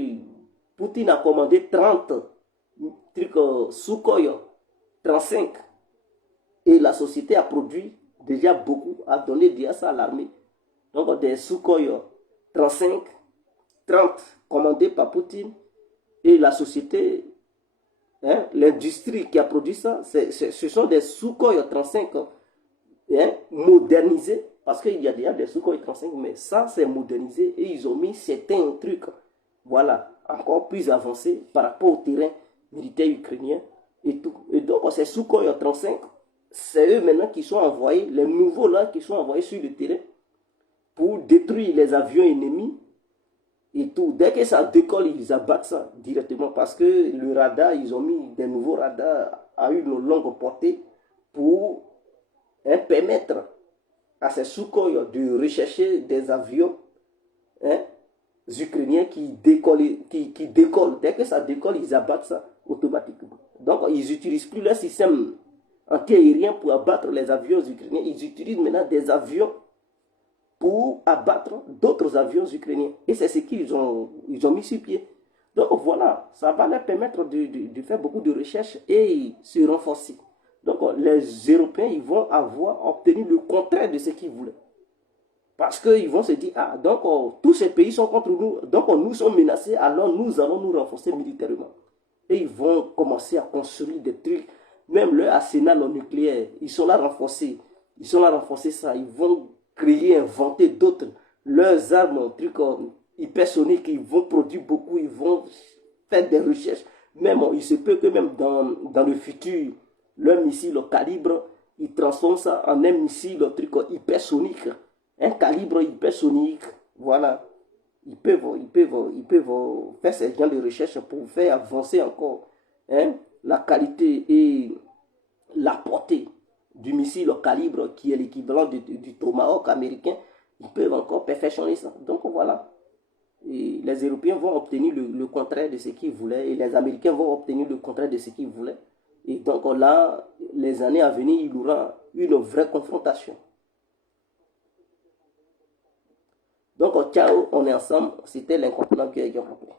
Poutine a commandé 30 trucs Sukhoi 35. Et la société a produit déjà beaucoup, a donné déjà ça à l'armée. Donc, des Sukhoi 35, 30 commandés par Poutine. Et la société, l'industrie qui a produit ça, ce sont des Sukhoi 35 modernisés. Parce qu'il y a déjà des Sukhoi 35, mais ça, c'est modernisé. Et ils ont mis certains trucs, voilà, encore plus avancés par rapport au terrain militaire ukrainien et tout. Et donc, ces Sukhoi 35, c'est eux maintenant qui sont envoyés, les nouveaux là, qui sont envoyés sur le terrain pour détruire les avions ennemis et tout. Dès que ça décolle, ils abattent ça directement parce que le radar, ils ont mis des nouveaux radars à une longue portée pour permettre à ces Sukhoi de rechercher des avions ukrainiens qui décollent. Dès que ça décolle, ils abattent ça automatiquement. Donc, ils n'utilisent plus leur système anti-aériens pour abattre les avions ukrainiens. Ils utilisent maintenant des avions pour abattre d'autres avions ukrainiens. Et c'est ce qu'ils ont mis sur pied. Donc voilà, ça va leur permettre de faire beaucoup de recherches et se renforcer. Donc les Européens, ils vont avoir obtenu le contraire de ce qu'ils voulaient. Parce qu'ils vont se dire, ah, donc tous ces pays sont contre nous, donc nous sommes menacés, alors nous allons nous renforcer militairement. Et ils vont commencer à construire des trucs, même leur arsenal nucléaire, ils sont là renforcés. Ils sont là renforcés ça, ils vont créer, inventer d'autres, leurs armes, trucs hypersoniques, ils vont produire beaucoup, ils vont faire des recherches. Même, il se peut que même dans le futur, leur missile au calibre, ils transforment ça en un missile, un truc hypersonique. Un calibre hypersonique, voilà. Ils peuvent faire ce genre de recherche pour faire avancer encore la qualité et la portée du missile au calibre qui est l'équivalent du Tomahawk américain. Ils peuvent encore perfectionner ça. Donc voilà. Et les Européens vont obtenir le contraire de ce qu'ils voulaient et les Américains vont obtenir le contraire de ce qu'ils voulaient. Et donc là, les années à venir, il y aura une vraie confrontation. Donc, ciao, on est ensemble. C'était l'incontournable que j'ai rencontré.